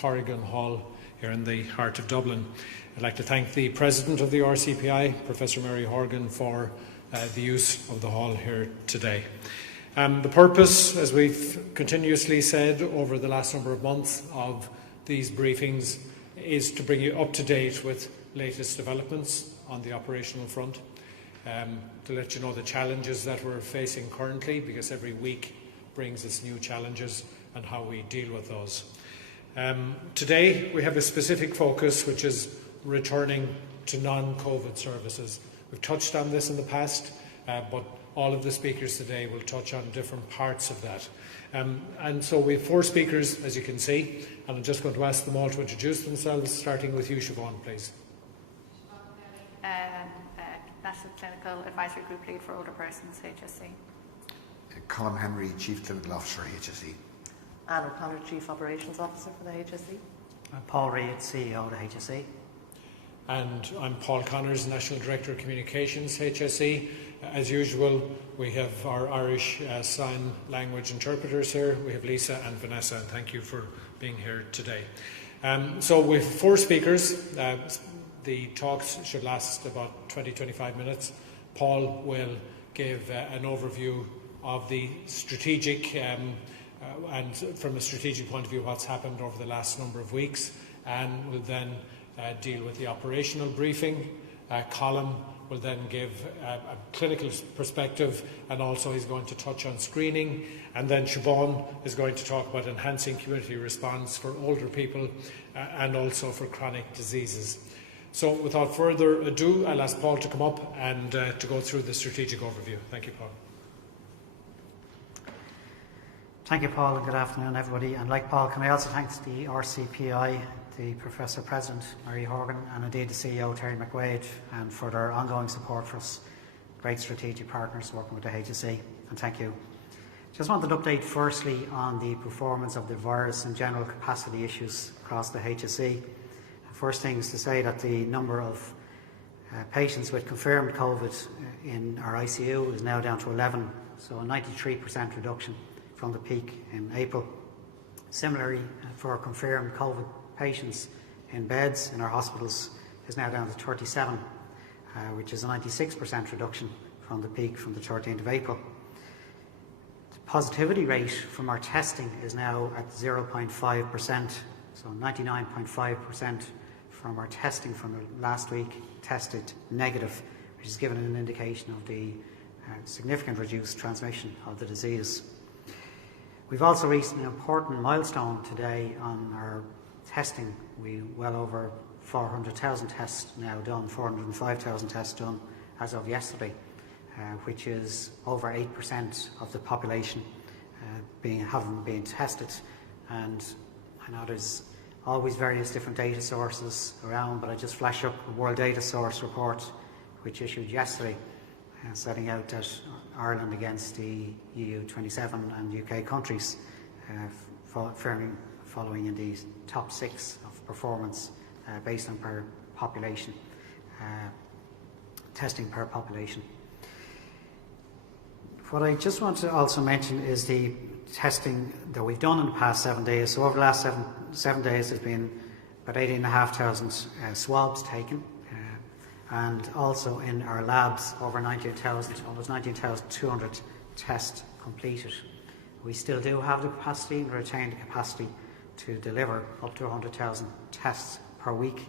Corrigan Hall here in the heart of Dublin. I'd like to thank the President of the RCPI, Professor Mary Horgan, for the use of the hall here today. The purpose, as we've continuously said over the last number of months of these briefings, is to bring you up to date with latest developments on the operational front, to let you know the challenges that we're facing currently, because every week brings us new challenges, and how we deal with those. Today we have a specific focus, which is returning to non-COVID services. We've touched on this in the past, but all of the speakers today will touch on different parts of that. And so we have 4 speakers, as you can see, and I'm just going to ask them all to introduce themselves, starting with you, Siobhan, please. National Clinical Advisory Group Lead for Older Persons, HSE. Colm Henry, Chief Clinical Officer, HSE. Anne O'Connor, Chief Operations Officer for the HSE. Paul Reid, CEO of the HSE. And I'm Paul Connors, National Director of Communications, HSE. As usual, we have our Irish Sign Language interpreters here. We have Lisa and Vanessa, and thank you for being here today. So we have 4 speakers. The talks should last about 20-25 minutes. Paul will give an overview of the strategic and from a strategic point of view what's happened over the last number of weeks, and will then deal with the operational briefing. Colm will then give a clinical perspective, and also he's going to touch on screening, and then Siobhan is going to talk about enhancing community response for older people and also for chronic diseases. So without further ado, I'll ask Paul to come up and to go through the strategic overview. Thank you, Paul. Thank you, Paul, and good afternoon, everybody. And like Paul, can I also thank the RCPI, the Professor President, Mary Horgan, and indeed the CEO, Terry McWade, and for their ongoing support for us. Great strategic partners working with the HSE, and thank you. Just wanted to update firstly on the performance of the virus and general capacity issues across the HSE. First thing is to say that the number of patients with confirmed COVID in our ICU is now down to 11, so a 93% reduction from the peak in April. Similarly, for confirmed COVID patients in beds in our hospitals is now down to 37, which is a 96% reduction from the peak from the 13th of April. The positivity rate from our testing is now at 0.5%, so 99.5% from our testing from last week tested negative, which is given an indication of the significant reduced transmission of the disease. We've also reached an important milestone today on our testing. We well over 400,000 tests now done, 405,000 tests done as of yesterday, which is over 8% of the population having been tested. And I know there's always various different data sources around, but I just flash up a World Data Source report which issued yesterday, setting out that Ireland against the EU 27 and UK countries, following in the top 6 of performance based on per population, testing per population. What I just want to also mention is the testing that we've done in the past 7 days. So over the last seven days there's been about 18,500 swabs taken, and also in our labs over 19,000, almost 19,200 tests completed. We still do have the capacity and retain the capacity to deliver up to 100,000 tests per week.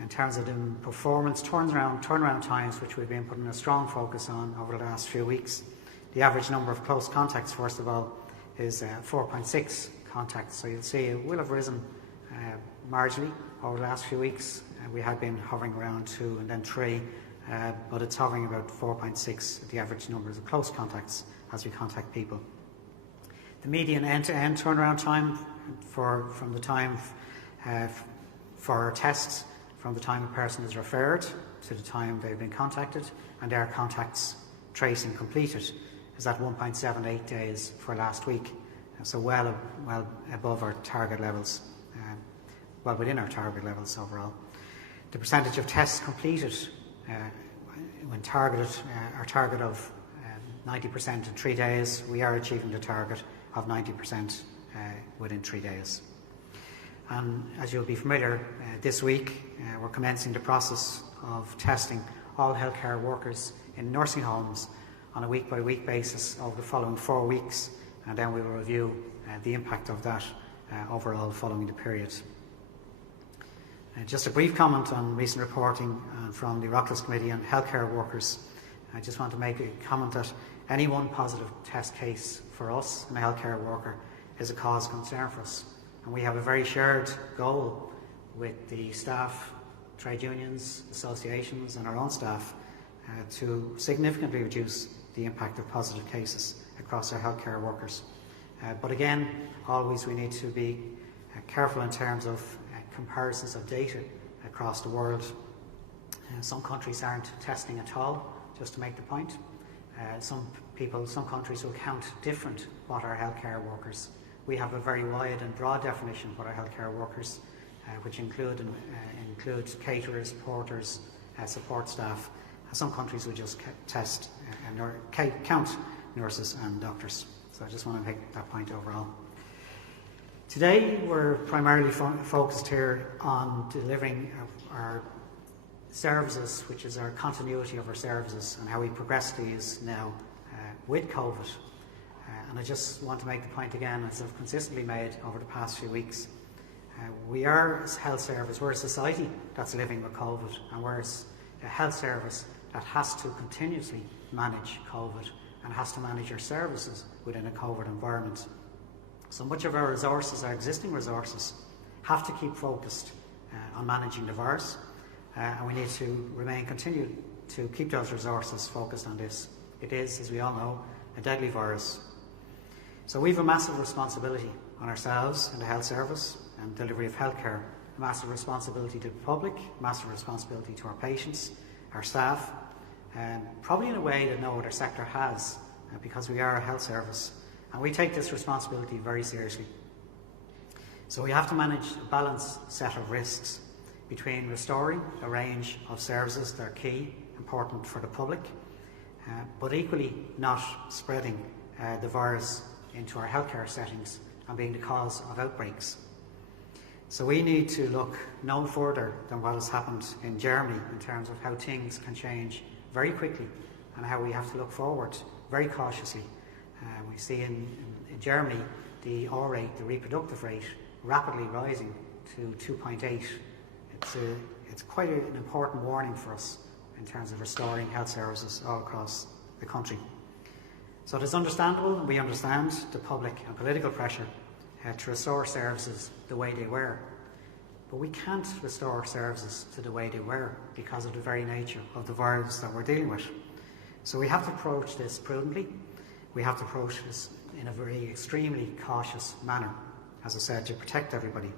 In terms of the performance, turnaround times, which we've been putting a strong focus on over the last few weeks. The average number of close contacts, first of all, is 4.6 contacts. So you'll see it will have risen marginally over the last few weeks. We had been hovering around 2 and then 3, but it's hovering about 4.6, the average numbers of close contacts as we contact people. The median end-to-end turnaround time from the time for our tests, from the time a person is referred to the time they've been contacted and their contacts tracing completed, is at 1.78 days for last week. So well above our target levels, well within our target levels overall. The percentage of tests completed when targeted, our target of 90% in 3 days, we are achieving the target of 90% within 3 days. And as you'll be familiar, this week we're commencing the process of testing all healthcare workers in nursing homes on a week-by-week basis over the following 4 weeks, and then we will review the impact of that overall following the period. Just a brief comment on recent reporting from the Oireachtas Committee on Healthcare Workers. I just want to make a comment that any one positive test case for us and a healthcare worker is a cause of concern for us. And we have a very shared goal with the staff, trade unions, associations and our own staff to significantly reduce the impact of positive cases across our healthcare workers. But again, always we need to be careful in terms of comparisons of data across the world. Some countries aren't testing at all, just to make the point. Some countries will count different what are healthcare workers. We have a very wide and broad definition of what are healthcare workers, which includes caterers, porters, support staff. Some countries will just count nurses and doctors. So I just want to make that point overall. Today we're primarily focused here on delivering our services, which is our continuity of our services and how we progress these now with COVID. And I just want to make the point again, as I've consistently made over the past few weeks, we are a health service, we're a society that's living with COVID, and we're a health service that has to continuously manage COVID and has to manage our services within a COVID environment. So much of our resources, our existing resources, have to keep focused on managing the virus, and we need to continue to keep those resources focused on this. It is, as we all know, a deadly virus. So we have a massive responsibility on ourselves in the health service and delivery of healthcare, a massive responsibility to the public, a massive responsibility to our patients, our staff, probably in a way that no other sector has, because we are a health service. And we take this responsibility very seriously. So we have to manage a balanced set of risks between restoring a range of services that are key, important for the public, but equally not spreading the virus into our healthcare settings and being the cause of outbreaks. So we need to look no further than what has happened in Germany in terms of how things can change very quickly and how we have to look forward very cautiously. We see in Germany the R rate, the reproductive rate, rapidly rising to 2.8. It's quite an important warning for us in terms of restoring health services all across the country. So it is understandable, and we understand the public and political pressure to restore services the way they were. But we can't restore services to the way they were because of the very nature of the virus that we're dealing with. So we have to approach this prudently. We have to approach this in a very extremely cautious manner, as I said, to protect everybody.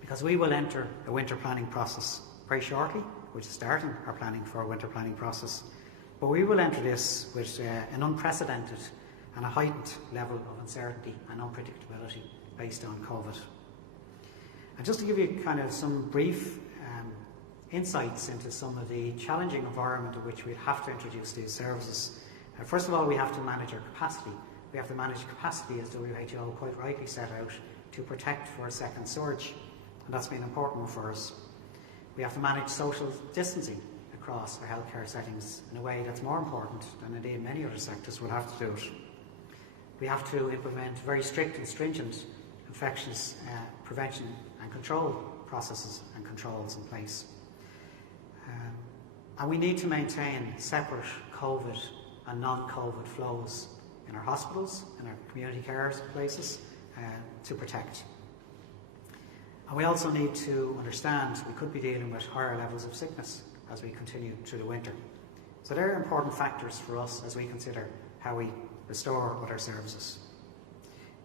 Because we will enter a winter planning process very shortly, which is starting our planning for a winter planning process. But we will enter this with an unprecedented and a heightened level of uncertainty and unpredictability based on COVID. And just to give you kind of some brief insights into some of the challenging environment in which we have to introduce these services. First of all, we have to manage our capacity. We have to manage capacity, as WHO quite rightly set out, to protect for a second surge. And that's been important for us. We have to manage social distancing across our healthcare settings in a way that's more important than indeed many other sectors will have to do it. We have to implement very strict and stringent infectious prevention and control processes and controls in place. And we need to maintain separate COVID and non-COVID flows in our hospitals, in our community care places, to protect. And we also need to understand we could be dealing with higher levels of sickness as we continue through the winter. So they're important factors for us as we consider how we restore other services.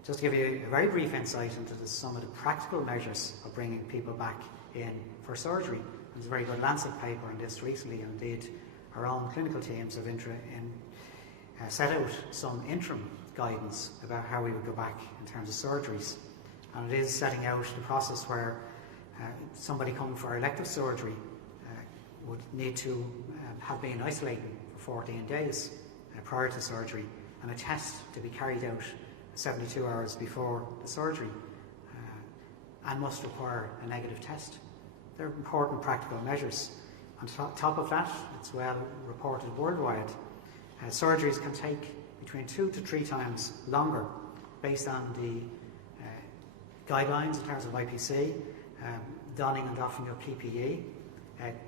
Just to give you a very brief insight into some of the practical measures of bringing people back in for surgery. There's a very good Lancet paper on this recently, and indeed our own clinical teams have set out some interim guidance about how we would go back in terms of surgeries. And it is setting out the process where somebody coming for elective surgery would need to have been isolated for 14 days prior to surgery, and a test to be carried out 72 hours before the surgery. and must require a negative test. They're important practical measures. On top of that, it's well reported worldwide, surgeries can take between 2 to 3 times longer based on the guidelines in terms of IPC, donning and doffing of PPE,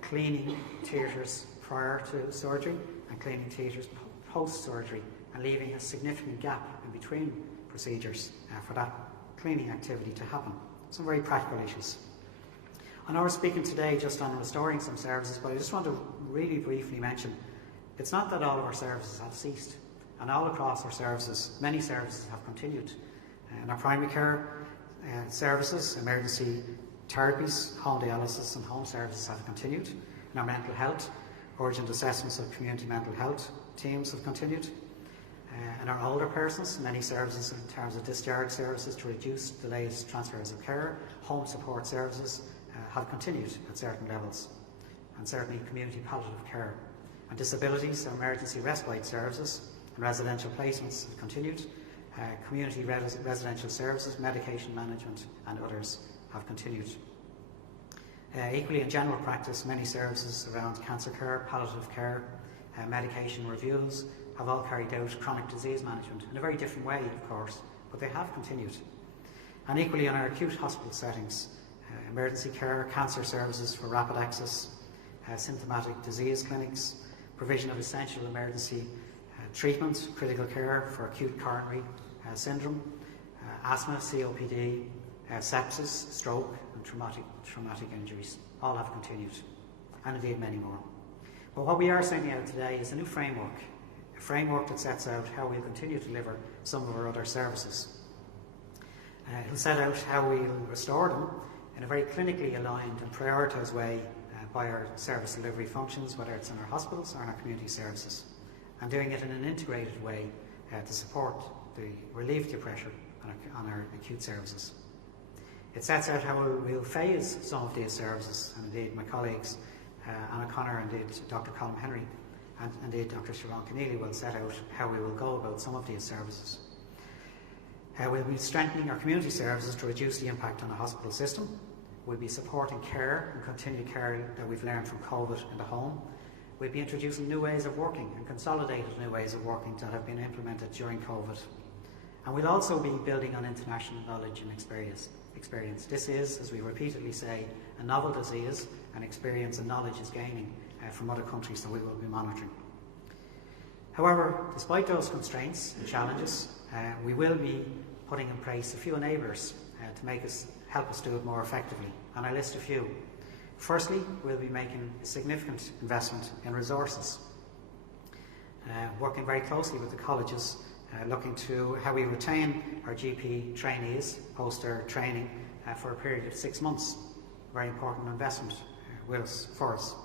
cleaning theatres prior to surgery and cleaning theatres post-surgery, and leaving a significant gap in between procedures for that cleaning activity to happen. Some very practical issues. I know we're speaking today just on restoring some services, but I just want to really briefly mention it's not that all of our services have ceased, and all across our services, many services have continued. In our primary care services, emergency therapies, home dialysis and home services have continued. In our mental health, urgent assessments of community mental health teams have continued. In our older persons, many services in terms of discharge services to reduce delays, transfers of care, home support services have continued at certain levels, and certainly community palliative care. And disabilities, emergency respite services and residential placements have continued. Community residential services, medication management and others have continued. Equally in general practice, many services around cancer care, palliative care, medication reviews have all carried out chronic disease management in a very different way, of course, but they have continued. And equally in our acute hospital settings, emergency care, cancer services for rapid access, symptomatic disease clinics, provision of essential emergency treatment, critical care for acute coronary syndrome, asthma, COPD, sepsis, stroke and traumatic injuries. All have continued, and indeed many more. But what we are sending out today is a new framework, a framework that sets out how we'll continue to deliver some of our other services. It'll set out how we'll restore them in a very clinically aligned and prioritised way by our service delivery functions, whether it's in our hospitals or in our community services, and doing it in an integrated way to support the relieve the pressure on our acute services. It sets out how we'll phase some of these services, and indeed my colleagues Anna Connor and indeed Dr. Colm Henry and indeed Dr. Siobhan Keneally will set out how we will go about some of these services. We'll be strengthening our community services to reduce the impact on the hospital system. We'll be supporting care and continued care that we've learned from COVID in the home. We'll be introducing new ways of working and consolidated new ways of working that have been implemented during COVID. And we'll also be building on international knowledge and experience. This is, as we repeatedly say, a novel disease, and experience and knowledge is gaining from other countries that we will be monitoring. However, despite those constraints and challenges, we will be putting in place a few enablers to help us do it more effectively, and I list a few. Firstly, we'll be making a significant investment in resources, working very closely with the colleges, looking to how we retain our GP trainees post their training for a period of 6 months. Very important investment for us.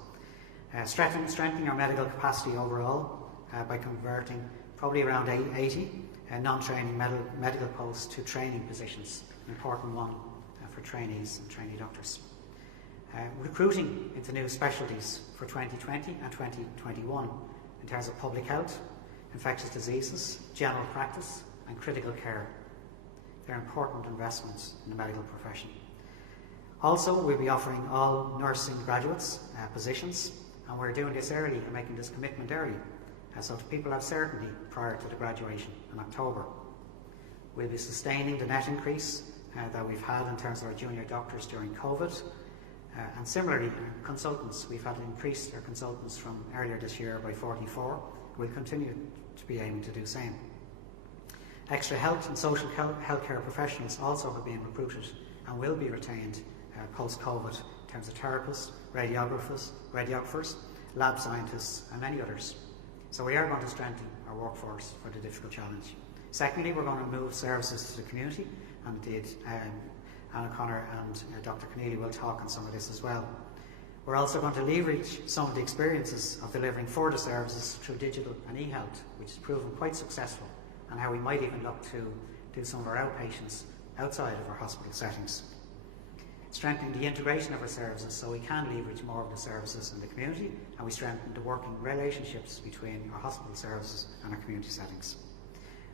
Strengthening our medical capacity overall by converting probably around 80 non-training medical posts to training positions, an important one for trainees and trainee doctors. Recruiting into new specialties for 2020 and 2021 in terms of public health, infectious diseases, general practice and critical care. They're important investments in the medical profession. Also, we'll be offering all nursing graduates positions, and we're doing this early and making this commitment early so that people have certainty prior to the graduation in October. We'll be sustaining the net increase that we've had in terms of our junior doctors during COVID. And similarly, consultants, we've had increased our consultants from earlier this year by 44. We'll continue to be aiming to do the same. Extra health and social healthcare professionals also have been recruited and will be retained post-COVID in terms of therapists, radiographers, lab scientists and many others. So we are going to strengthen our workforce for the difficult challenge. Secondly, we're going to move services to the community, and indeed Anna Connor and Dr. Keneally will talk on some of this as well. We're also going to leverage some of the experiences of delivering further services through digital and e-health, which has proven quite successful, and how we might even look to do some of our outpatients outside of our hospital settings. Strengthening the integration of our services so we can leverage more of the services in the community, and we strengthen the working relationships between our hospital services and our community settings.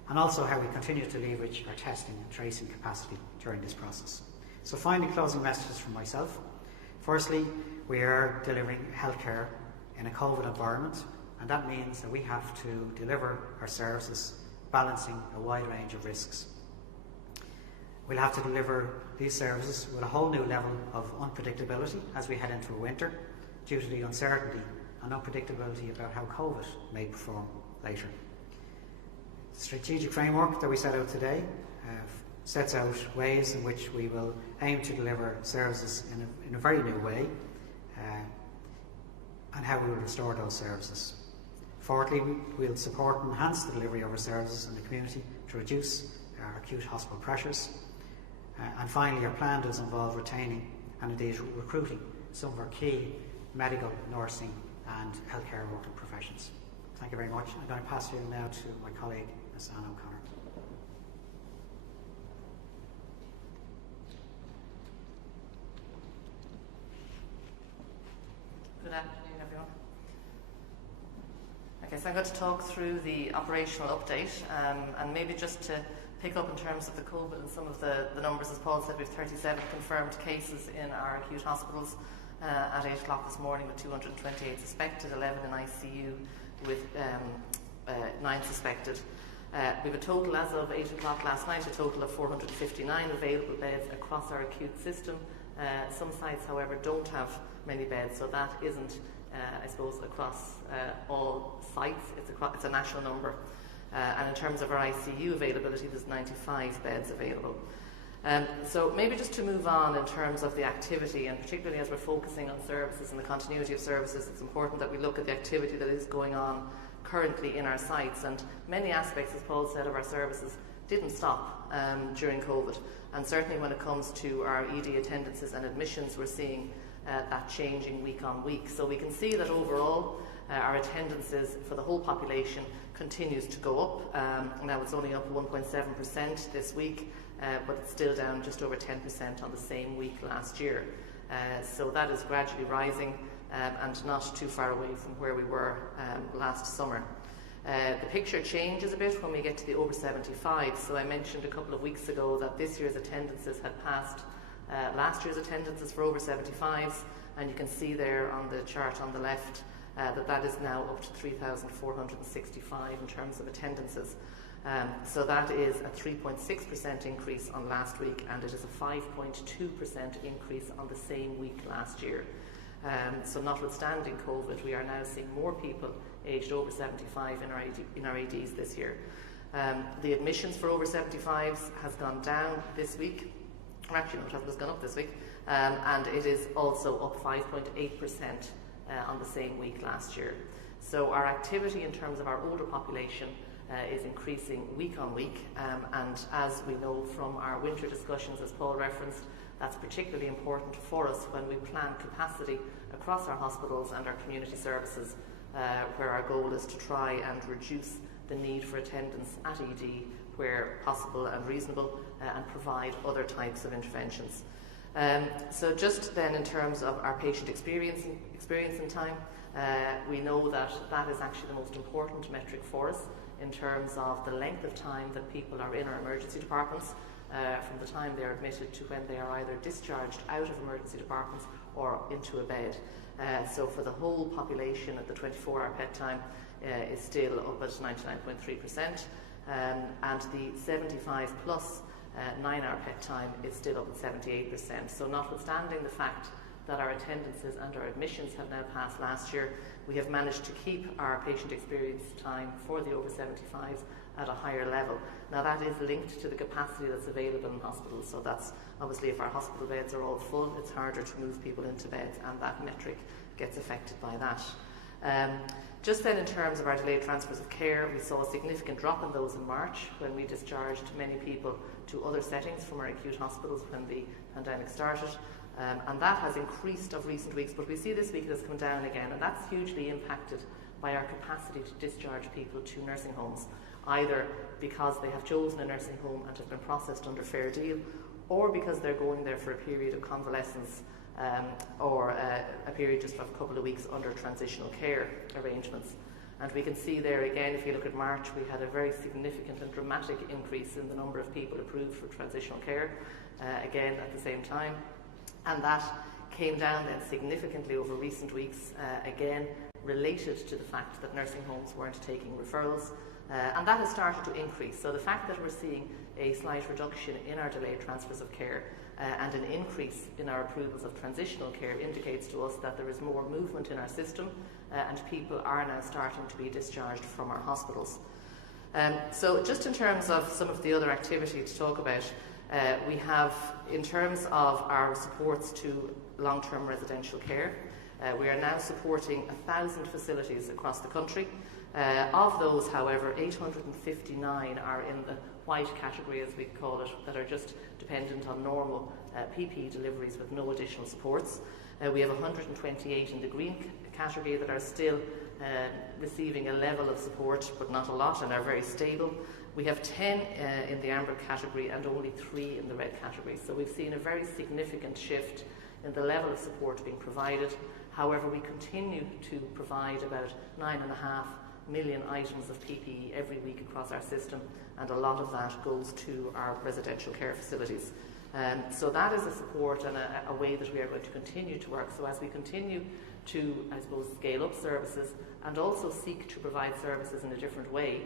And also how we continue to leverage our testing and tracing capacity during this process. So finally, closing messages from myself. Firstly, we are delivering healthcare in a COVID environment, and that means that we have to deliver our services balancing a wide range of risks. We'll have to deliver these services with a whole new level of unpredictability as we head into a winter due to the uncertainty and unpredictability about how COVID may perform later. The strategic framework that we set out today sets out ways in which we will aim to deliver services in a very new way and how we will restore those services. Fourthly, we'll support and enhance the delivery of our services in the community to reduce our acute hospital pressures. And finally, our plan does involve retaining and indeed recruiting some of our key medical, nursing and healthcare working professions. Thank you very much. I'm going to pass you now to my colleague, Ms. Anne O'Connor. Good afternoon, everyone. Okay, so I'm going to talk through the operational update and maybe just to pick up in terms of the COVID and some of the numbers. As Paul said, we have 37 confirmed cases in our acute hospitals at 8 o'clock this morning with 228 suspected, 11 in ICU with 9 suspected. We have a total, as of 8 o'clock last night, a total of 459 available beds across our acute system. Some sites, however, don't have many beds, so that isn't, I suppose, across all sites. It's a national number. And in terms of our ICU availability, there's 95 beds available. So maybe just to move on in terms of the activity, and particularly as we're focusing on services and the continuity of services, it's important that we look at the activity that is going on currently in our sites. And many aspects, as Paul said, of our services didn't stop during COVID. And certainly when it comes to our ED attendances and admissions, we're seeing that changing week on week. So we can see that overall our attendances for the whole population continues to go up. Now it's only up 1.7% this week, but it's still down just over 10% on the same week last year. So that is gradually rising and not too far away from where we were last summer. The picture changes a bit when we get to the over 75. So I mentioned a couple of weeks ago that this year's attendances had passed last year's attendances for over 75s, and you can see there on the chart on the left that is now up to 3,465 in terms of attendances. So that is a 3.6% increase on last week, and it is a 5.2% increase on the same week last year. So notwithstanding COVID, we are now seeing more people aged over 75 in our ADs this year. The admissions for over 75s has gone down this week, or actually no, it has gone up this week, and it is also up 5.8% on the same week last year. So our activity in terms of our older population is increasing week on week, and as we know from our winter discussions, as Paul referenced, that's particularly important for us when we plan capacity across our hospitals and our community services, where our goal is to try and reduce the need for attendance at ED where possible and reasonable, and provide other types of interventions. So just then in terms of our patient experience in time, we know that that is actually the most important metric for us in terms of the length of time that people are in our emergency departments, from the time they are admitted to when they are either discharged out of emergency departments or into a bed. So for the whole population at the 24-hour PET time is still up at 99.3%, and the 75 plus 9-hour PET time is still up at 78%. So notwithstanding the fact that our attendances and our admissions have now passed last year, we have managed to keep our patient experience time for the over 75s at a higher level. Now that is linked to the capacity that's available in hospitals, so that's obviously if our hospital beds are all full, it's harder to move people into beds, and that metric gets affected by that. Just then in terms of our delayed transfers of care, we saw a significant drop in those in March when we discharged many people to other settings from our acute hospitals when the pandemic started. And that has increased of recent weeks, but we see this week it has come down again, and that's hugely impacted by our capacity to discharge people to nursing homes, either because they have chosen a nursing home and have been processed under fair deal, or because they're going there for a period of convalescence, or a period just of a couple of weeks under transitional care arrangements. And we can see there again, if you look at March, we had a very significant and dramatic increase in the number of people approved for transitional care, again at the same time. And that came down then significantly over recent weeks, again related to the fact that nursing homes weren't taking referrals. And that has started to increase. So the fact that we're seeing a slight reduction in our delayed transfers of care and an increase in our approvals of transitional care indicates to us that there is more movement in our system and people are now starting to be discharged from our hospitals. So just in terms of some of the other activity to talk about, we have, in terms of our supports to long-term residential care, we are now supporting 1,000 facilities across the country. Of those, however, 859 are in the white category, as we call it, that are just dependent on normal PPE deliveries with no additional supports. We have 128 in the green category that are still receiving a level of support, but not a lot, and are very stable. We have 10 in the amber category and only 3 in the red category. So we've seen a very significant shift in the level of support being provided. However, we continue to provide about 9.5 million items of PPE every week across our system, and a lot of that goes to our residential care facilities. So that is a support and a way that we are going to continue to work. So as we continue to, I suppose, scale up services and also seek to provide services in a different way,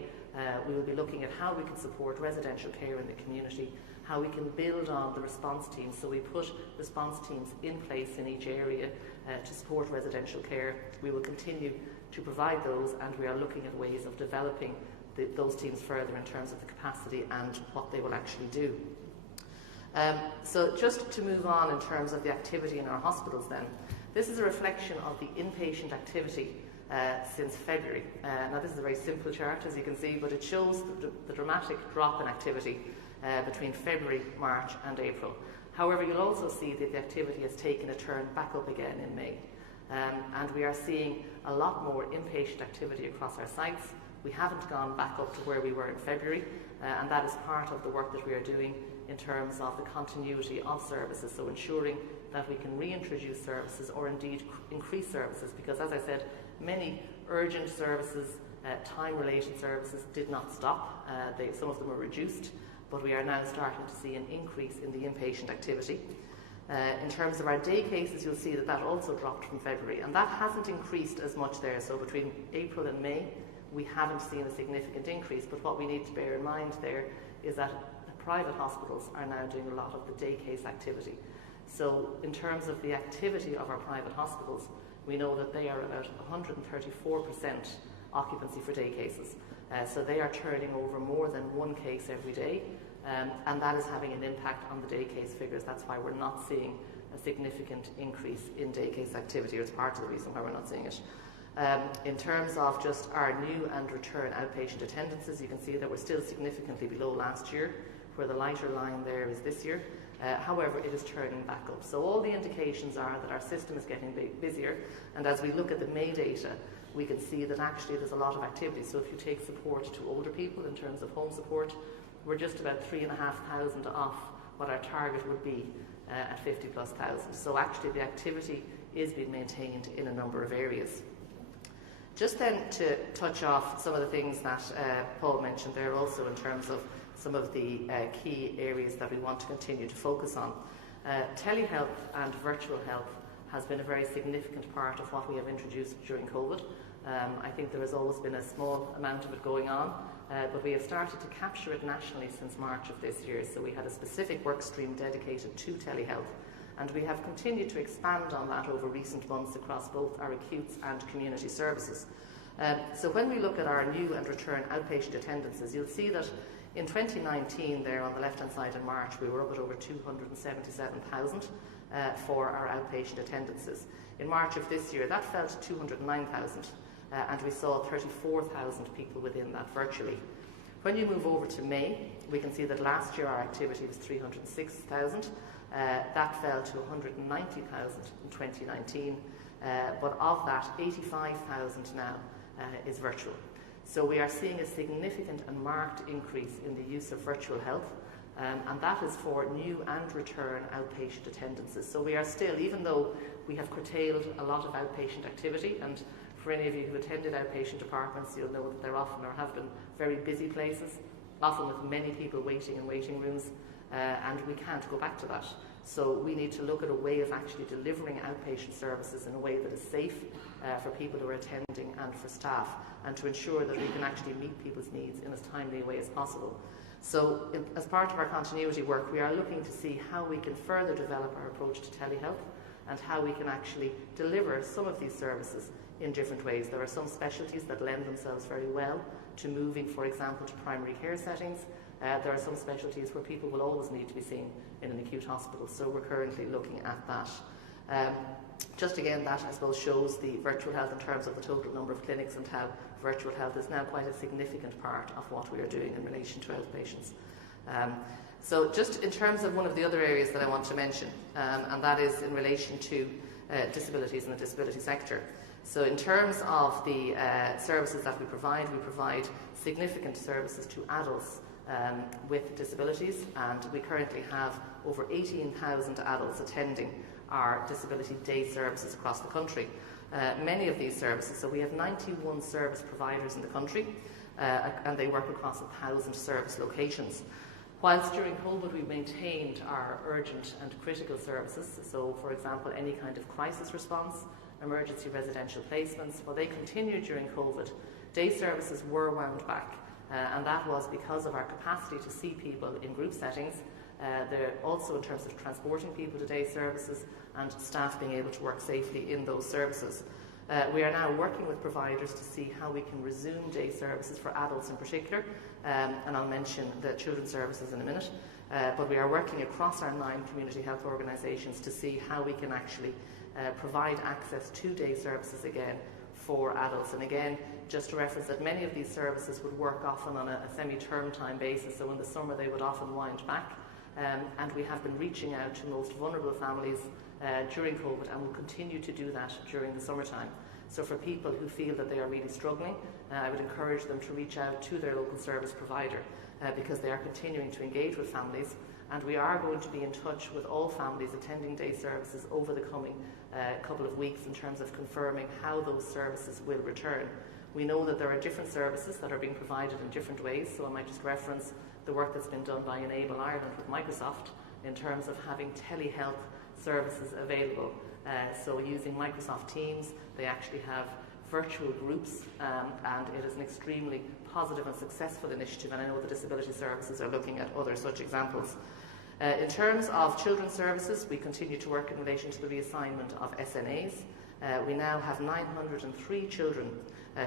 we will be looking at how we can support residential care in the community, how we can build on the response teams. So we put response teams in place in each area to support residential care. We will continue to provide those, and we are looking at ways of developing those teams further in terms of the capacity and what they will actually do. So just to move on in terms of the activity in our hospitals then, this is a reflection of the inpatient activity since February. Now this is a very simple chart, as you can see, but it shows the dramatic drop in activity between February, March and April. However, you'll also see that the activity has taken a turn back up again in May. And we are seeing a lot more inpatient activity across our sites. We haven't gone back up to where we were in February, and that is part of the work that we are doing in terms of the continuity of services, so ensuring that we can reintroduce services or indeed increase services, because as I said, many urgent services, time-related services did not stop. Some of them were reduced, but we are now starting to see an increase in the inpatient activity. In terms of our day cases, you'll see that also dropped from February, and that hasn't increased as much there. So between April and May, we haven't seen a significant increase, but what we need to bear in mind there is that the private hospitals are now doing a lot of the day case activity. So in terms of the activity of our private hospitals, we know that they are about 134% occupancy for day cases. So they are turning over more than one case every day, and that is having an impact on the day case figures. That's why we're not seeing a significant increase in day case activity, or it's part of the reason why we're not seeing it. In terms of just our new and return outpatient attendances, you can see that we're still significantly below last year, where the lighter line there is this year. However, it is turning back up. So all the indications are that our system is getting busier, and as we look at the May data, we can see that actually there's a lot of activity. So if you take support to older people in terms of home support, we're just about 3,500 off what our target would be at 50,000+. So actually the activity is being maintained in a number of areas. Just then to touch off some of the things that Paul mentioned there also in terms of some of the key areas that we want to continue to focus on. Telehealth and virtual health has been a very significant part of what we have introduced during COVID. I think there has always been a small amount of it going on, but we have started to capture it nationally since March of this year. So we had a specific work stream dedicated to telehealth, and we have continued to expand on that over recent months across both our acutes and community services. So when we look at our new and return outpatient attendances, you'll see that in 2019 there on the left-hand side in March, we were up at over 277,000 for our outpatient attendances. In March of this year, that fell to 209,000, and we saw 34,000 people within that virtually. When you move over to May, we can see that last year our activity was 306,000. That fell to 190,000 in 2019, but of that, 85,000 now is virtual. So we are seeing a significant and marked increase in the use of virtual health, and that is for new and return outpatient attendances. So we are still, even though we have curtailed a lot of outpatient activity, and For any of you who attended outpatient departments, you'll know that they're often or have been very busy places, often with many people waiting in waiting rooms, and we can't go back to that. So we need to look at a way of actually delivering outpatient services in a way that is safe for people who are attending and for staff, and to ensure that we can actually meet people's needs in as timely a way as possible. So as part of our continuity work, we are looking to see how we can further develop our approach to telehealth and how we can actually deliver some of these services in different ways. There are some specialties that lend themselves very well to moving, for example, to primary care settings. There are some specialties where people will always need to be seen in an acute hospital, so we're currently looking at that. Just again, that I suppose shows the virtual health in terms of the total number of clinics and how virtual health is now quite a significant part of what we are doing in relation to outpatients. So just in terms of one of the other areas that I want to mention, and that is in relation to disabilities in the disability sector. So in terms of the services that we provide significant services to adults with disabilities, and we currently have over 18,000 adults attending our disability day services across the country. Many of these services, so we have 91 service providers in the country, and they work across 1,000 service locations. Whilst during COVID we maintained our urgent and critical services, so for example any kind of crisis response, emergency residential placements, well, they continued during COVID. Day services were wound back, and that was because of our capacity to see people in group settings. They're also in terms of transporting people to day services and staff being able to work safely in those services. We are now working with providers to see how we can resume day services for adults in particular, and I'll mention the children's services in a minute. But we are working across our 9 community health organisations to see how we can actually provide access to day services again for adults. And again, just to reference that many of these services would work often on a semi-term time basis, so in the summer they would often wind back. And we have been reaching out to most vulnerable families during COVID, and will continue to do that during the summertime. So for people who feel that they are really struggling, I would encourage them to reach out to their local service provider because they are continuing to engage with families, and we are going to be in touch with all families attending day services over the coming couple of weeks in terms of confirming how those services will return. We know that there are different services that are being provided in different ways, so I might just reference the work that's been done by Enable Ireland with Microsoft in terms of having telehealth services available. So using Microsoft Teams, they actually have virtual groups, and it is an extremely positive and successful initiative, and I know the disability services are looking at other such examples. In terms of children's services, we continue to work in relation to the reassignment of SNAs. We now have 903 children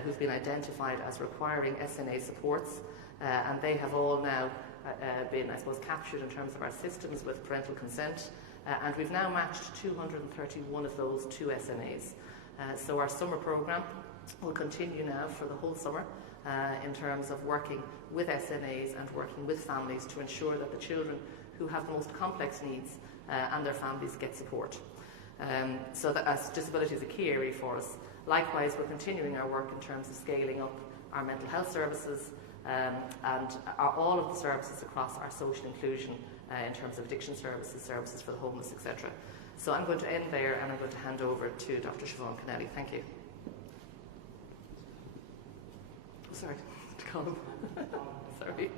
who've been identified as requiring SNA supports, and they have all now been, I suppose, captured in terms of our systems with parental consent, and we've now matched 231 of those to SNAs. So our summer programme will continue now for the whole summer in terms of working with SNAs and working with families to ensure that the children who have the most complex needs and their families get support. So that as disability is a key area for us. Likewise, we're continuing our work in terms of scaling up our mental health services and all of the services across our social inclusion in terms of addiction services, services for the homeless, etc. So I'm going to end there, and I'm going to hand over to Dr. Siobhan Kennelly. Thank you. Sorry to call him. Sorry.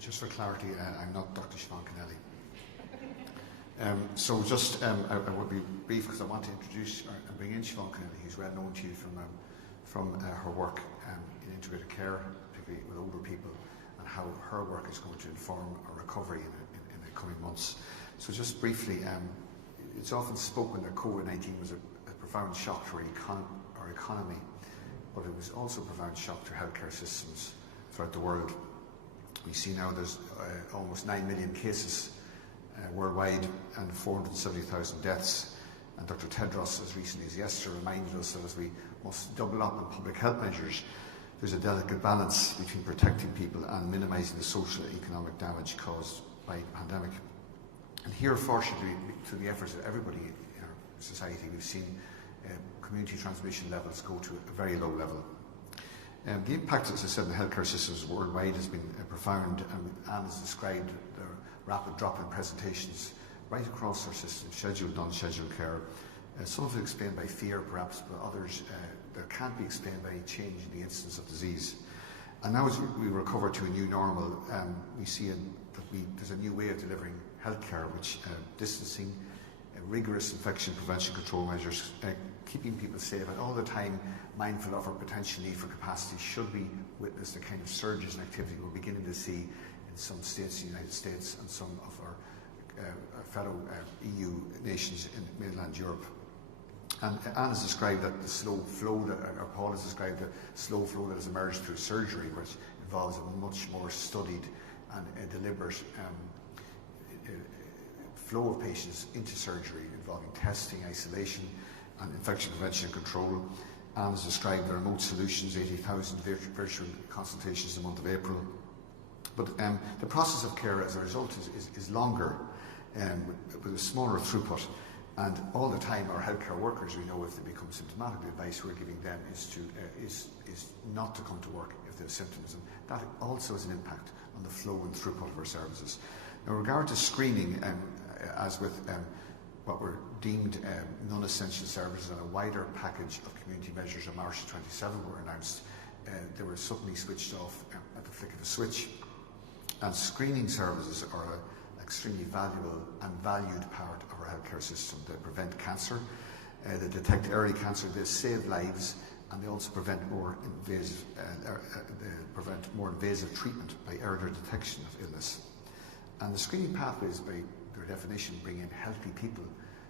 Just for clarity, I'm not Dr. Siobhan Kennelly. So just, I will be brief because I want to introduce and bring in Siobhan Kennelly, who's well known to you from her work in integrated care, particularly with older people, and how her work is going to inform our recovery in the coming months. So just briefly, it's often spoken that COVID-19 was a profound shock to our economy, but it was also a profound shock to healthcare systems throughout the world. We see now there's almost 9 million cases worldwide and 470,000 deaths. And Dr. Tedros, as recently as yesterday, reminded us that as we must double up on public health measures, there's a delicate balance between protecting people and minimising the social and economic damage caused by the pandemic. And here, fortunately, through the efforts of everybody in our society, we've seen community transmission levels go to a very low level. The impact, as I said, in the healthcare systems worldwide has been profound, and Anne has described the rapid drop in presentations right across our system, scheduled, non-scheduled care. Some of it explained by fear, perhaps, but others that can't be explained by any change in the incidence of disease. And now as we recover to a new normal, we see there's a new way of delivering healthcare, which distancing, rigorous infection prevention control measures, keeping people safe, and all the time mindful of our potential need for capacity should we witness the kind of surges in activity we're beginning to see in some states in the United States and some of our fellow EU nations in mainland Europe. And Anne has described that the slow flow, or Paul has described the slow flow that has emerged through surgery, which involves a much more studied and deliberate flow of patients into surgery, involving testing, isolation, and infection prevention and control. Anne has described the remote solutions, 80,000 virtual consultations in the month of April. But the process of care as a result is longer, with a smaller throughput. And all the time our healthcare workers, we know if they become symptomatic, the advice we're giving them is not to come to work if they have symptoms. And that also has an impact on the flow and throughput of our services. Now, in regard to screening, as with what were deemed non-essential services and a wider package of community measures on March 27 were announced, they were suddenly switched off at the flick of a switch. And screening services are an extremely valuable and valued part of our healthcare system. They prevent cancer, they detect early cancer, they save lives, and they also prevent more invasive treatment by earlier detection of illness. And the screening pathways, by their definition, bring in healthy people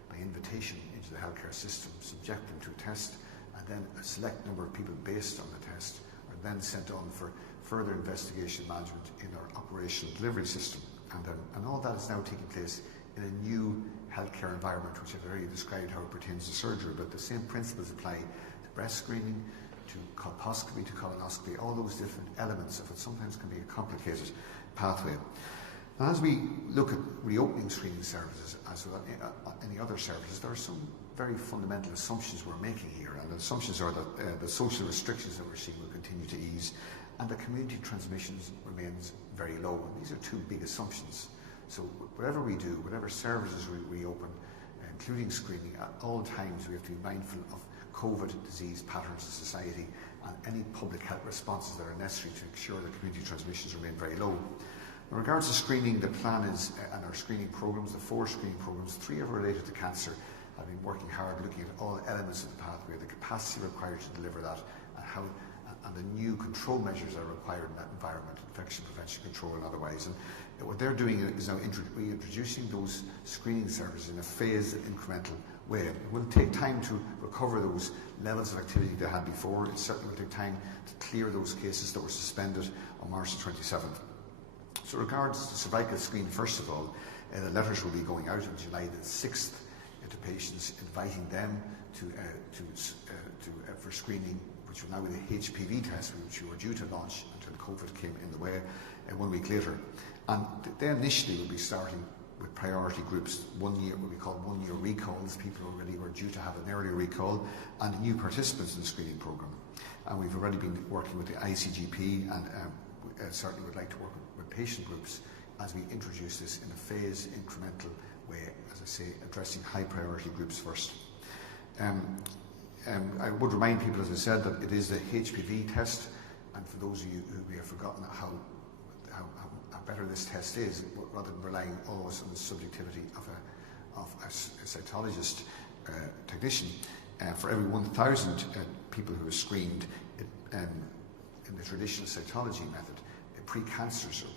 by invitation into the healthcare system, subject them to a test, and then a select number of people based on the test are then sent on for further investigation management in our operational delivery system. And all that is now taking place in a new healthcare environment, which I've already described how it pertains to surgery, but the same principles apply to breast screening, to colposcopy, to colonoscopy, all those different elements of it sometimes can be a complicated pathway. And as we look at reopening screening services, as with any other services, there are some very fundamental assumptions we're making here, and the assumptions are that the social restrictions that we're seeing will continue to ease, and the community transmissions remains very low. And these are two big assumptions. So whatever we do, whatever services we reopen, including screening, at all times we have to be mindful of COVID disease patterns in society and any public health responses that are necessary to ensure that community transmissions remain very low. In regards to screening, the plan is, and our screening programs, the 4 screening programs, 3 are related to cancer. I've been working hard looking at all elements of the pathway, the capacity required to deliver that, and the new control measures that are required in that environment, infection prevention control and otherwise. And what they're doing is now reintroducing those screening services in a phased and incremental way. It will take time to recover those levels of activity they had before. It certainly will take time to clear those cases that were suspended on March the 27th. So regards to cervical screening, first of all, the letters will be going out on July the 6th to patients, inviting them for screening, which will now be the HPV test, which we were due to launch until COVID came in the way 1 week later. And they initially will be starting with priority groups, 1 year, what we call 1 year recalls, people who already were due to have an earlier recall, and new participants in the screening programme. And we've already been working with the ICGP, and certainly would like to work with patient groups as we introduce this in a phased, incremental way, as I say, addressing high priority groups first. I would remind people, as I said, that it is the HPV test, and for those of you who may have forgotten how better this test is, rather than relying always on the subjectivity of a cytologist technician, for every 1,000 people who are screened in the traditional cytology method, precancers or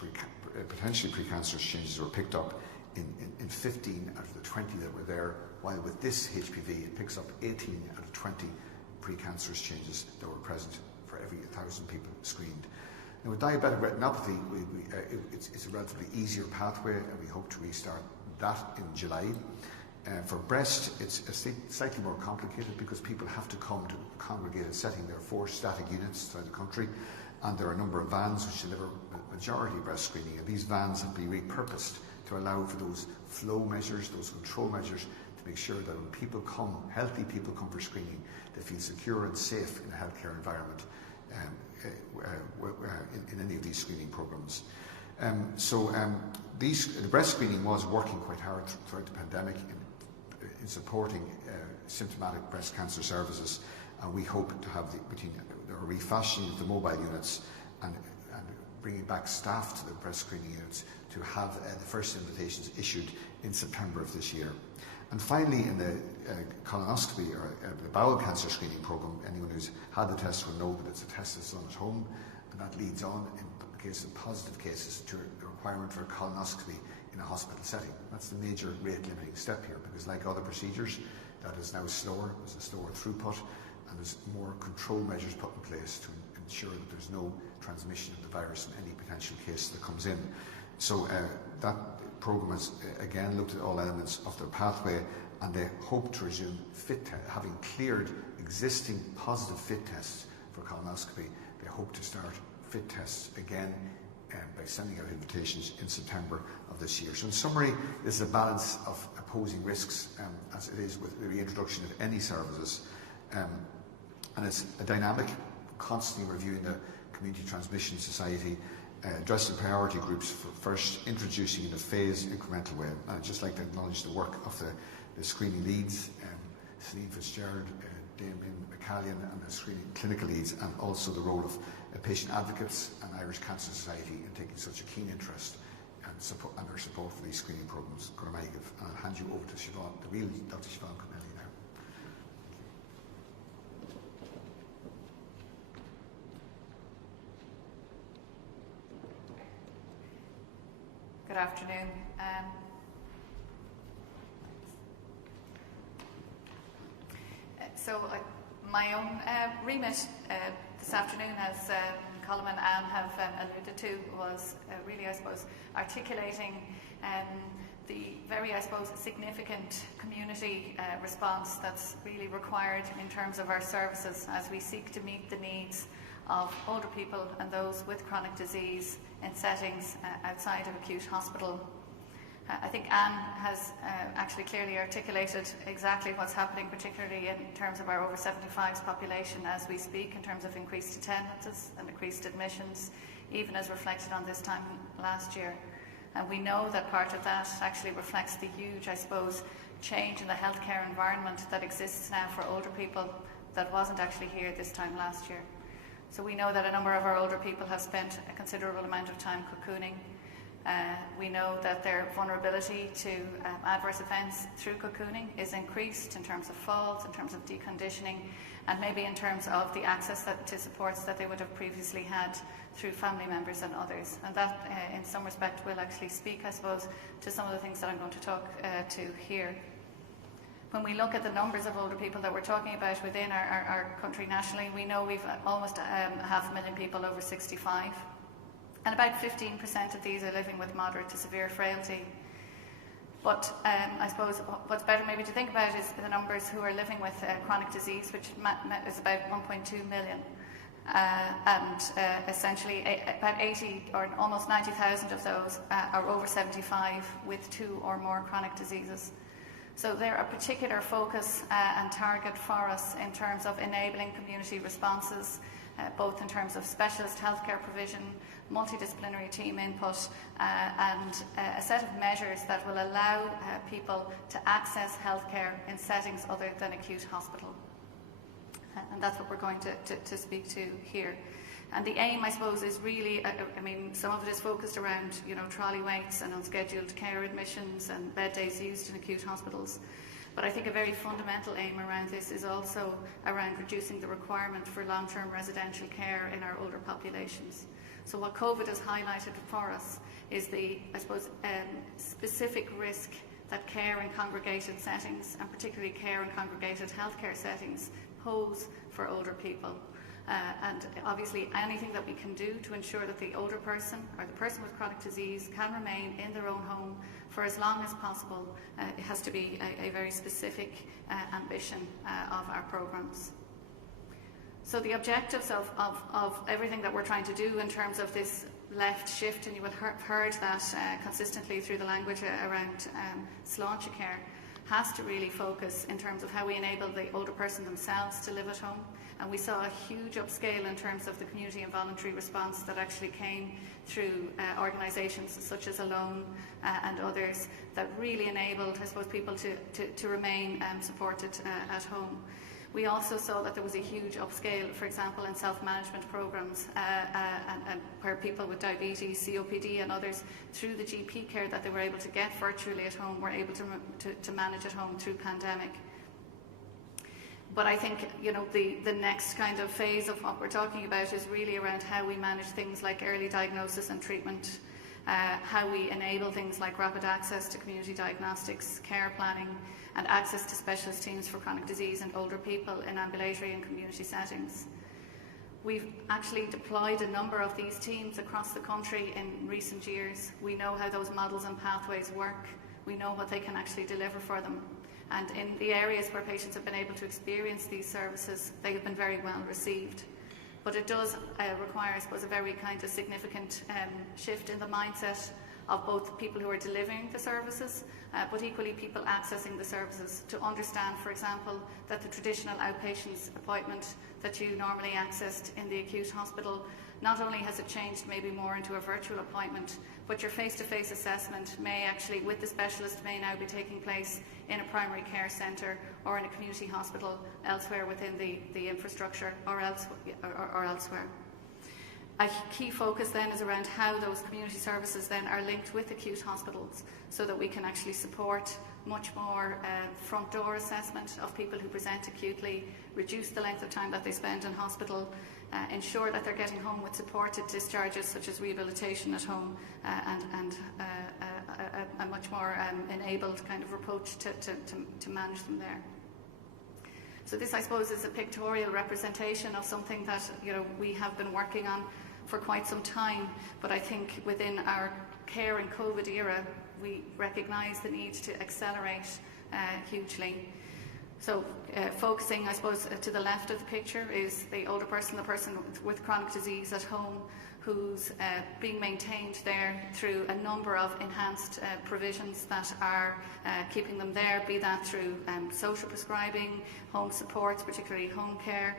potentially precancerous changes were picked up in 15 out of the 20 that were there, while with this HPV it picks up 18 out of 20 precancerous changes that were present for every 1,000 people screened. Now, with diabetic retinopathy, it's a relatively easier pathway, and we hope to restart that in July. For breast, it's slightly more complicated because people have to come to a congregated setting. There are 4 static units throughout the country, and there are a number of vans which deliver majority breast screening, and these vans have been repurposed to allow for those flow measures, those control measures, to make sure that when people come, healthy people come for screening, they feel secure and safe in a healthcare environment. in any of these screening programs. The breast screening was working quite hard throughout the pandemic in supporting symptomatic breast cancer services, and we hope to have between the refashioning of the mobile units and bringing back staff to the breast screening units to have the first invitations issued in September of this year. And finally, in the colonoscopy or the bowel cancer screening program, anyone who's had the test will know that it's a test that's done at home, and that leads on, in the case of positive cases, to the requirement for a colonoscopy in a hospital setting. That's the major rate-limiting step here, because like other procedures, that is now slower, there's a slower throughput, and there's more control measures put in place to ensure that there's no transmission of the virus in any potential case that comes in. So that programme has again looked at all elements of their pathway, and they hope to resume having cleared existing positive fit tests for colonoscopy. They hope to start fit tests again by sending out invitations in September of this year. So in summary, this is a balance of opposing risks, as it is with the reintroduction of any services, and it's a dynamic, constantly reviewing the community transmission society, addressing priority groups for first, introducing in a phased, incremental way. And I'd just like to acknowledge the work of the screening leads, Celine Fitzgerald, Damien McCallion, and the screening clinical leads, and also the role of patient advocates and Irish Cancer Society in taking such a keen interest and their support for these screening programmes. And I'll hand you over to Siobhan, the real Dr. Siobhan Connelly now. Good afternoon. My own remit this afternoon, as Colm and Anne have alluded to, was really, I suppose, articulating the very, I suppose, significant community response that's really required in terms of our services as we seek to meet the needs of older people and those with chronic disease in settings outside of acute hospital. I think Anne has actually clearly articulated exactly what's happening, particularly in terms of our over 75s population as we speak, in terms of increased attendances and increased admissions, even as reflected on this time last year. And we know that part of that actually reflects the huge, I suppose, change in the healthcare environment that exists now for older people that wasn't actually here this time last year. So we know that a number of our older people have spent a considerable amount of time cocooning. We know that their vulnerability to adverse events through cocooning is increased in terms of falls, in terms of deconditioning, and maybe in terms of the access to supports that they would have previously had through family members and others. And that, in some respect, will actually speak, I suppose, to some of the things that I'm going to talk to here. When we look at the numbers of older people that we're talking about within our country nationally, we know we've almost 500,000 people over 65. And about 15% of these are living with moderate to severe frailty. But I suppose what's better maybe to think about is the numbers who are living with chronic disease, which is about 1.2 million. Essentially about 80 or almost 90,000 of those are over 75 with 2 or more chronic diseases. So they're a particular focus and target for us in terms of enabling community responses, both in terms of specialist healthcare provision, multidisciplinary team input, and a set of measures that will allow people to access healthcare in settings other than acute hospital. And that's what we're going to speak to here. And the aim, I suppose, is really, I mean, some of it is focused around, trolley waits and unscheduled care admissions and bed days used in acute hospitals. But I think a very fundamental aim around this is also around reducing the requirement for long-term residential care in our older populations. So what COVID has highlighted for us is the, I suppose, specific risk that care in congregated settings, and particularly care in congregated healthcare settings, pose for older people. And obviously anything that we can do to ensure that the older person or the person with chronic disease can remain in their own home for as long as possible, it has to be a very specific ambition of our programmes. So the objectives of everything that we're trying to do in terms of this left shift, and you will have heard that consistently through the language around sláinte care, has to really focus in terms of how we enable the older person themselves to live at home. And we saw a huge upscale in terms of the community and voluntary response that actually came through organisations such as Alone and others that really enabled, I suppose, people to remain supported at home. We also saw that there was a huge upscale, for example, in self-management programmes and where people with diabetes, COPD and others, through the GP care that they were able to get virtually at home, were able to manage at home through pandemic. But I think, you know, the next kind of phase of what we're talking about is really around how we manage things like early diagnosis and treatment, how we enable things like rapid access to community diagnostics, care planning, and access to specialist teams for chronic disease and older people in ambulatory and community settings. We've actually deployed a number of these teams across the country in recent years. We know how those models and pathways work. We know what they can actually deliver for them. And in the areas where patients have been able to experience these services, they have been very well received. But it does require, I suppose, a very kind of significant shift in the mindset of both people who are delivering the services, but equally people accessing the services, to understand, for example, that the traditional outpatient appointment that you normally accessed in the acute hospital, not only has it changed maybe more into a virtual appointment, but your face-to-face assessment may actually, with the specialist, may now be taking place in a primary care centre or in a community hospital elsewhere within the infrastructure or elsewhere. A key focus then is around how those community services then are linked with acute hospitals, so that we can actually support much more front door assessment of people who present acutely, reduce the length of time that they spend in hospital, ensure that they're getting home with supported discharges such as rehabilitation at home, and a much more enabled kind of approach to manage them there. So this, I suppose, is a pictorial representation of something that, you know, we have been working on for quite some time, but I think within our care and COVID era, we recognise the need to accelerate hugely. So focusing, I suppose, to the left of the picture is the older person, the person with chronic disease at home, who's being maintained there through a number of enhanced provisions that are keeping them there, be that through social prescribing, home supports, particularly home care,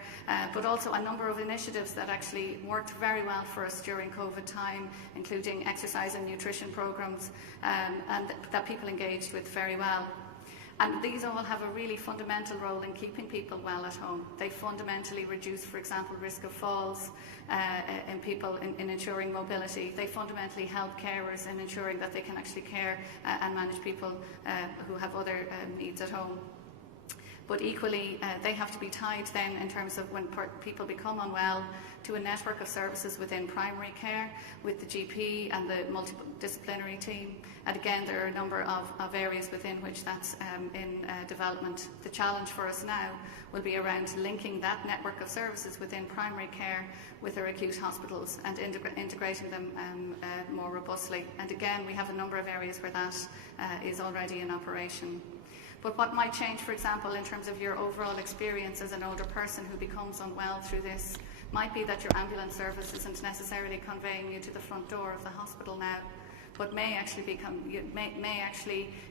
but also a number of initiatives that actually worked very well for us during COVID time, including exercise and nutrition programs, and that people engaged with very well. And these all have a really fundamental role in keeping people well at home. They fundamentally reduce, for example, risk of falls in people in ensuring mobility. They fundamentally help carers in ensuring that they can actually care and manage people who have other needs at home. But equally, they have to be tied then in terms of when people become unwell to a network of services within primary care with the GP and the multidisciplinary team. And again, there are a number of areas within which that's in development. The challenge for us now will be around linking that network of services within primary care with our acute hospitals and integrating them more robustly. And again, we have a number of areas where that is already in operation. But what might change, for example, in terms of your overall experience as an older person who becomes unwell through this, might be that your ambulance service isn't necessarily conveying you to the front door of the hospital now, but may actually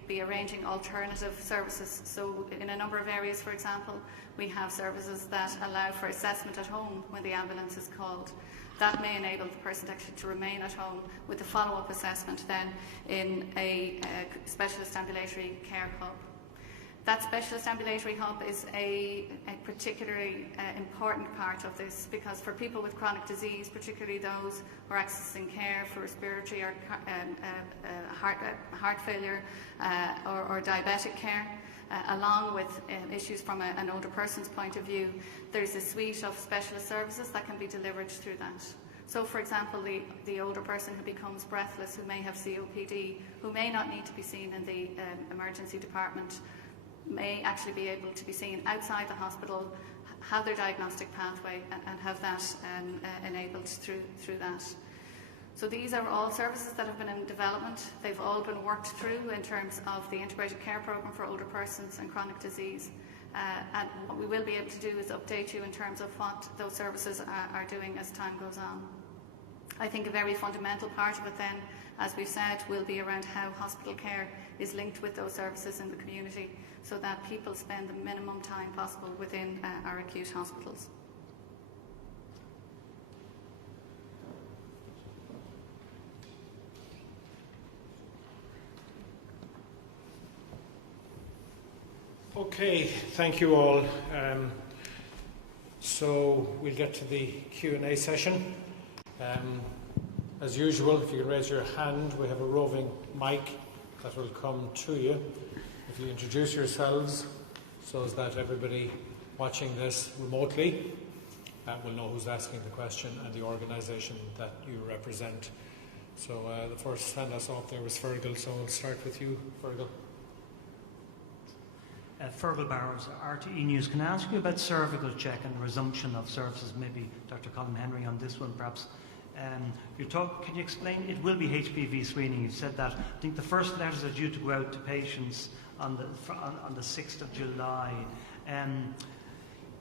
be arranging alternative services. So in a number of areas, for example, we have services that allow for assessment at home when the ambulance is called. That may enable the person actually to remain at home with the follow-up assessment then in a specialist ambulatory care hub. That specialist ambulatory hub is a particularly important part of this, because for people with chronic disease, particularly those who are accessing care for respiratory or heart failure or diabetic care, along with issues from an older person's point of view, there's a suite of specialist services that can be delivered through that. So, for example, the older person who becomes breathless, who may have COPD, who may not need to be seen in the emergency department, may actually be able to be seen outside the hospital, have their diagnostic pathway and have that enabled through that. So these are all services that have been in development. They've all been worked through in terms of the integrated care programme for older persons and chronic disease. And what we will be able to do is update you in terms of what those services are doing as time goes on. I think a very fundamental part of it then, as we've said, will be around how hospital care is linked with those services in the community so that people spend the minimum time possible within our acute hospitals. Okay, thank you all. So we'll get to the Q&A session. As usual, if you can raise your hand, we have a roving mic that will come to you. If you introduce yourselves so that everybody watching this remotely will know who's asking the question and the organisation that you represent. So the first hand us off there was Fergal, so we'll start with you, Fergal. Fergal Barrows, RTE News. Can I ask you about cervical check and resumption of services? Maybe Dr. Colin Henry on this one, perhaps. Can you explain? It will be HPV screening. You've said that. I think the first letters are due to go out to patients on the 6th of July.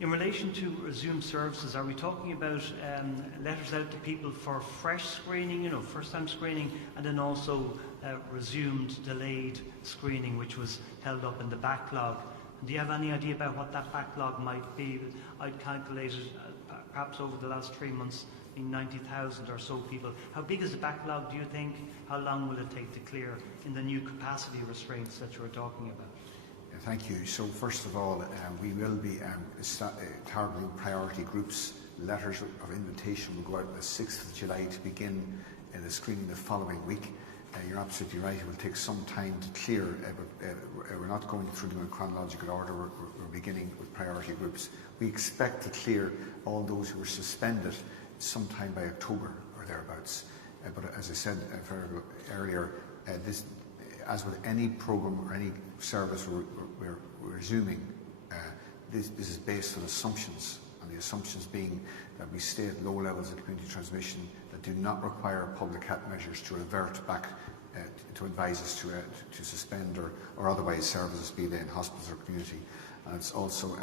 In relation to resumed services, are we talking about letters out to people for fresh screening, first-time screening, and then also resumed delayed screening, which was held up in the backlog? Do you have any idea about what that backlog might be? I'd calculated perhaps over the last 3 months in 90,000 or so people. How big is the backlog, do you think? How long will it take to clear in the new capacity restraints that you were talking about? Thank you. So first of all, we will be targeting priority groups. Letters of invitation will go out on the 6th of July to begin the screening the following week. You're absolutely right, it will take some time to clear. We're not going through them in chronological order, we're beginning with priority groups. We expect to clear all those who were suspended sometime by October or thereabouts. But as I said earlier, this, as with any programme or any service we're resuming, this is based on assumptions, and the assumptions being that we stay at low levels of community transmission that do not require public health measures to revert back to advise us to suspend or otherwise services, be they in hospitals or community. And it's also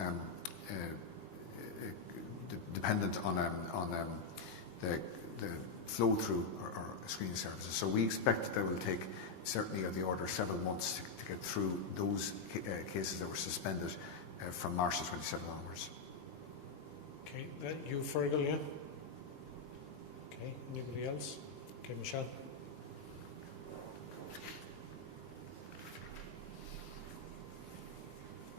dependent on the flow through or screening services. So we expect that will take certainly of the order of several months to get through those cases that were suspended from March the 27th onwards. Okay, then you, Fergal, yeah? Okay, anybody else? Okay, Michelle.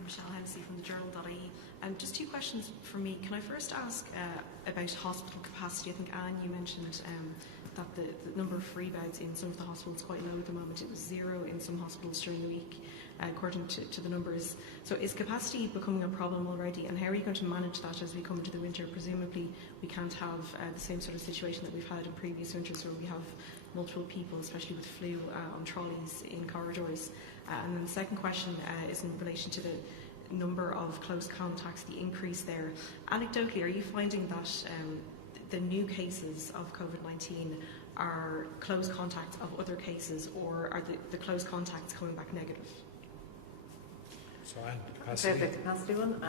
Michelle Hennessy from the journal.ie. Just 2 questions from me. Can I first ask about hospital capacity? I think, Anne, you mentioned that the number of free beds in some of the hospitals is quite low at the moment. It was 0 in some hospitals during the week, according to the numbers. So is capacity becoming a problem already, and how are you going to manage that as we come into the winter? Presumably we can't have the same sort of situation that we've had in previous winters where we have multiple people, especially with flu, on trolleys in corridors. And then the second question is in relation to the number of close contacts, the increase there. Anecdotally, are you finding that the new cases of COVID-19 are close contacts of other cases, or are the close contacts coming back negative? So, Anne, capacity. The capacity one.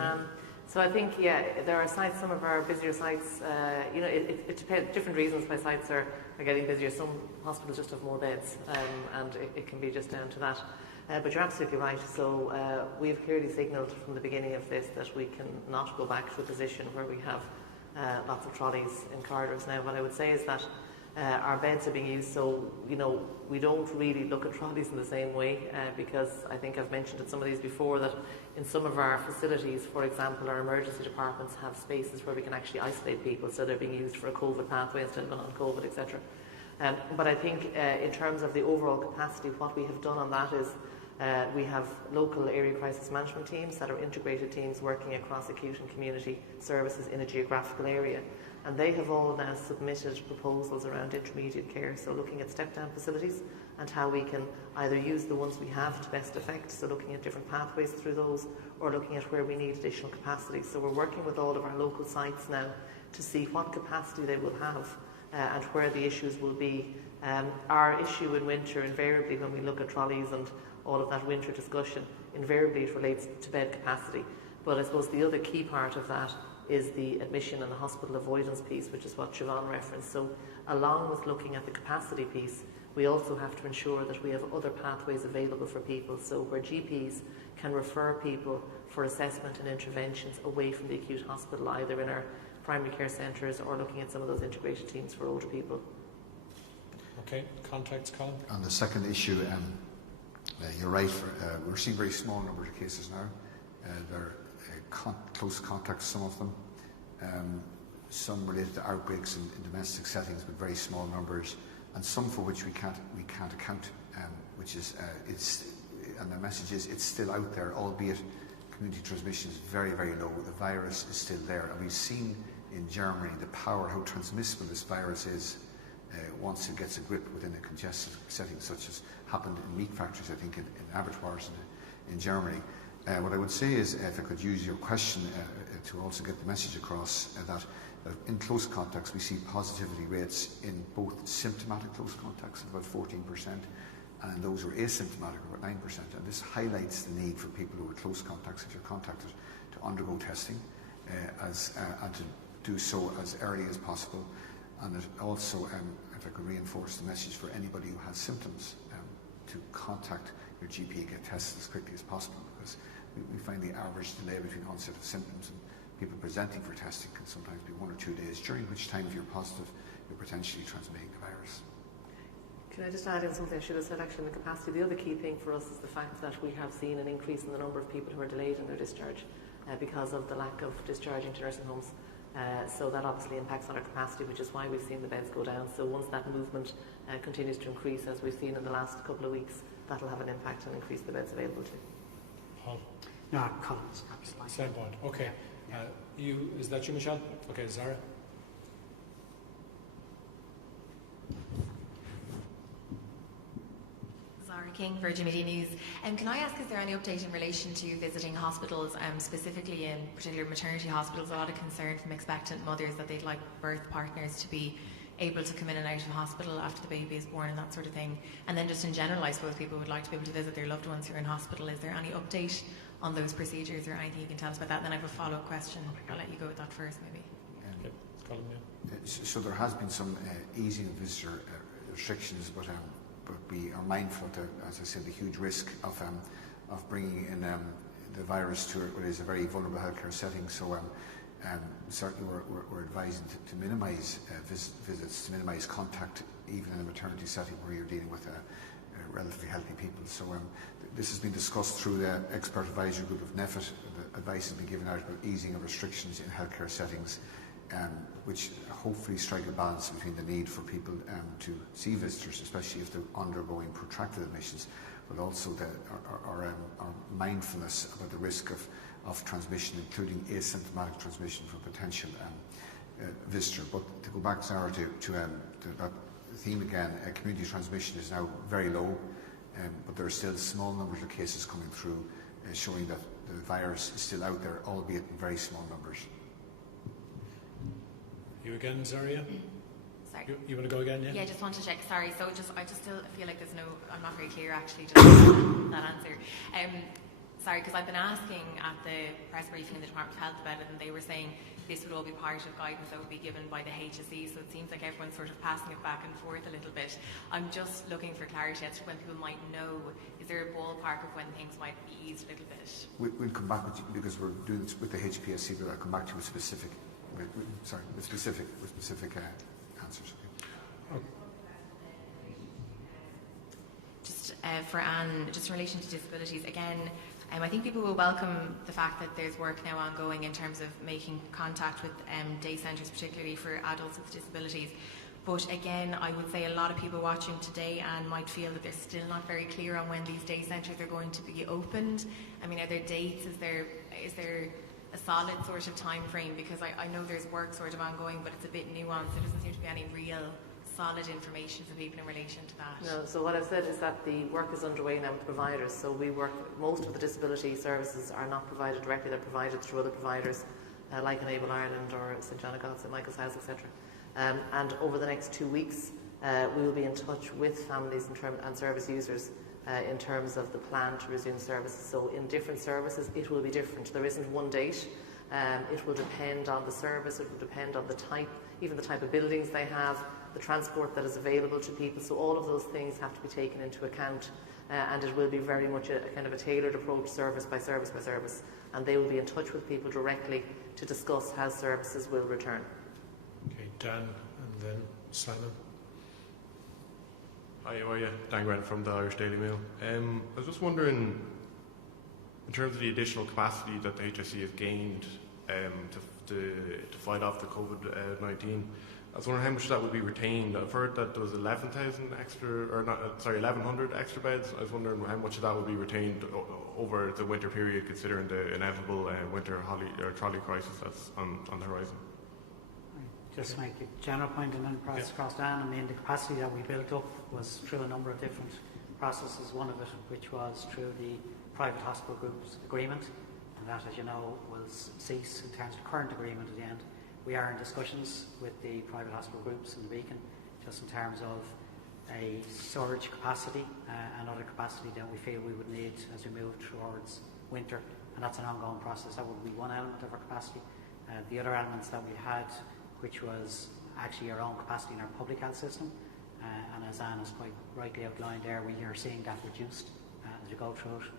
So I think, there are sites, some of our busier sites, it depends, different reasons why sites are getting busier. Some hospitals just have more beds, and it can be just down to that. But you're absolutely right. So we've clearly signalled from the beginning of this that we can not go back to a position where we have lots of trolleys in corridors. Now, what I would say is that our beds are being used, so we don't really look at trolleys in the same way, because I think I've mentioned in some of these before that in some of our facilities, for example, our emergency departments have spaces where we can actually isolate people, so they're being used for a COVID pathway instead of a non-COVID, etc. But I think in terms of the overall capacity, what we have done on that is we have local area crisis management teams that are integrated teams working across acute and community services in a geographical area. And they have all now submitted proposals around intermediate care, so looking at step-down facilities and how we can either use the ones we have to best effect, so looking at different pathways through those, or looking at where we need additional capacity. So we're working with all of our local sites now to see what capacity they will have and where the issues will be. Our issue in winter, invariably, when we look at trolleys and all of that winter discussion, invariably it relates to bed capacity. But I suppose the other key part of that is the admission and the hospital avoidance piece, which is what Siobhan referenced. So along with looking at the capacity piece, we also have to ensure that we have other pathways available for people. So where GPs can refer people for assessment and interventions away from the acute hospital, either in our primary care centres or looking at some of those integrated teams for older people. Okay, contacts, Colin? On the second issue, you're right. We're seeing very small numbers of cases now. They're close contacts, some of them. Some related to outbreaks in domestic settings, but very small numbers, and some for which we can't account. Which is and the message is it's still out there, albeit community transmission is very, very low. The virus is still there, and we've seen in Germany the power, how transmissible this virus is once it gets a grip within a congested setting, such as happened in meat factories, I think, in abattoirs in Germany. What I would say is, if I could use your question to also get the message across, that in close contacts we see positivity rates in both symptomatic close contacts of about 14%, and those who are asymptomatic about 9%. And this highlights the need for people who are close contacts, if you're contacted, to undergo testing and to do so as early as possible. And it also, if I could reinforce the message for anybody who has symptoms, to contact your GP and get tested as quickly as possible, because we find the average delay between onset of symptoms and people presenting for testing can sometimes be 1 or 2 days, during which time, if you're positive, you're potentially transmitting the virus. Can I just add in something I should have said actually in the capacity? The other key thing for us is the fact that we have seen an increase in the number of people who are delayed in their discharge because of the lack of discharging to nursing homes. So that obviously impacts on our capacity, which is why we've seen the beds go down. So once that movement continues to increase, as we've seen in the last couple of weeks, that'll have an impact and increase the beds available too. Paul? No, Colin's absolutely. Same point. Okay. Is that you, Michelle? Okay, Zara? Zara King, Virgin Media News. Can I ask, is there any update in relation to visiting hospitals, specifically in particular maternity hospitals? A lot of concern from expectant mothers that they'd like birth partners to be able to come in and out of hospital after the baby is born and that sort of thing. And then just in general, I suppose people would like to be able to visit their loved ones who are in hospital. Is there any update on those procedures or anything you can tell us about that? And then I have a follow-up question. I'll let you go with that first, maybe. Okay. Colin, yeah. So there has been some easing of visitor restrictions, but we are mindful of, as I said, the huge risk of bringing in the virus to what is a very vulnerable healthcare setting. So certainly we're advising to minimise visits, to minimise contact, even in a maternity setting where you're dealing with relatively healthy people. So this has been discussed through the expert advisory group of NEFIT. The advice has been given out about easing of restrictions in healthcare settings, which hopefully strike a balance between the need for people to see visitors, especially if they're undergoing protracted admissions, but also our mindfulness about the risk of transmission, including asymptomatic transmission from potential visitor. But to go back, Sarah, to that theme again, community transmission is now very low, but there are still small numbers of cases coming through showing that the virus is still out there, albeit in very small numbers. Mm-hmm. You again, Zaria? Sorry. You want to go again, yeah? Yeah, I just want to check. Sorry. So I just still feel like I'm not very clear actually, just that answer. Sorry, because I've been asking at the press briefing in the Department of Health about it, and they were saying this would all be part of guidance that would be given by the HSE, so it seems like everyone's sort of passing it back and forth a little bit. I'm just looking for clarity as to when people might know. Is there a ballpark of when things might be eased a little bit? We'll come back with you, because we're doing this with the HPSC, but I'll come back to you with specific answers. Okay. Just for Anne, just in relation to disabilities, again, I think people will welcome the fact that there's work now ongoing in terms of making contact with day centres, particularly for adults with disabilities. But again, I would say a lot of people watching today and might feel that they're still not very clear on when these day centres are going to be opened. I mean, are there dates? Is there a solid sort of time frame? Because I know there's work sort of ongoing, but it's a bit nuanced. There doesn't seem to be any real solid information for people in relation to that. No, so what I've said is that the work is underway now with providers. So we work, most of the disability services are not provided directly, they're provided through other providers like Enable Ireland or St John of God, St Michael's House, etc. And over the next 2 weeks we will be in touch with families and service users in terms of the plan to resume services. So in different services it will be different. There isn't one date. It will depend on the service, it will depend on the type, even the type of buildings they have, the transport that is available to people. So all of those things have to be taken into account, and it will be very much a kind of a tailored approach, service by service by service. And they will be in touch with people directly to discuss how services will return. Okay, Dan, and then Simon. Hi, how are you? Dan Grant from the Irish Daily Mail. I was just wondering, in terms of the additional capacity that the HSE has gained to fight off the COVID-19, I was wondering how much that would be retained. I've heard that there was 11,000 extra, or not, sorry, 1,100 extra beds. I was wondering how much of that would be retained over the winter period, considering the inevitable winter trolley crisis that's on the horizon. Just make a general point and then pass across Dan. I mean, the capacity that we built up was through a number of different processes. One of it, which was through the private hospital groups agreement, and that, as you know, will cease in terms of the current agreement at the end. We are in discussions with the private hospital groups in the Beacon, just in terms of a storage capacity and other capacity that we feel we would need as we move towards winter, and that's an ongoing process. That would be one element of our capacity. The other elements that we had, which was actually our own capacity in our public health system, and as Anne has quite rightly outlined there, we are seeing that reduced as we go through it.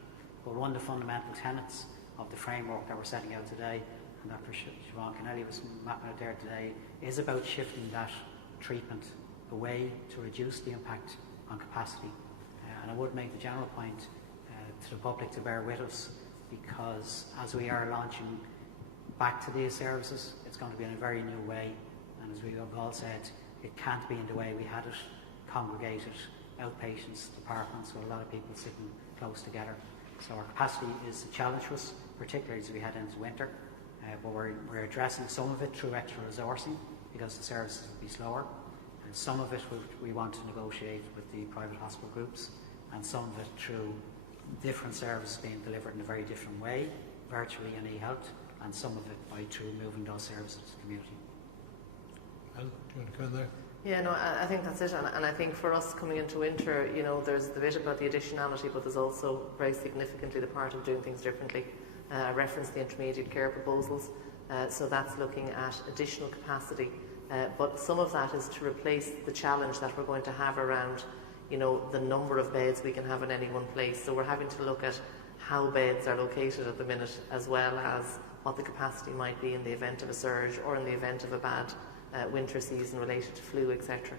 But one of the fundamental tenets of the framework that we're setting out today, and that Siobhan Kennelly was mapping out there today, is about shifting that treatment away to reduce the impact on capacity. And I would make the general point to the public to bear with us, because as we are launching back to these services, it's going to be in a very new way, and as we have all said, it can't be in the way we had it, congregated outpatients departments with a lot of people sitting close together. So our capacity is a challenge for us, particularly as we head into winter, but we're addressing some of it through extra resourcing, because the services will be slower, and some of it we want to negotiate with the private hospital groups, and some of it through different services being delivered in a very different way, virtually and e-health, and some of it by through moving those services to the community. Anne, do you want to come in there? Yeah, no, I think that's it, and I think for us coming into winter, you know, there's the bit about the additionality, but there's also very significantly the part of doing things differently. I referenced the intermediate care proposals, so that's looking at additional capacity, but some of that is to replace the challenge that we're going to have around, you know, the number of beds we can have in any one place. So we're having to look at how beds are located at the minute, as well as what the capacity might be in the event of a surge or in the event of a bad winter season related to flu, etc.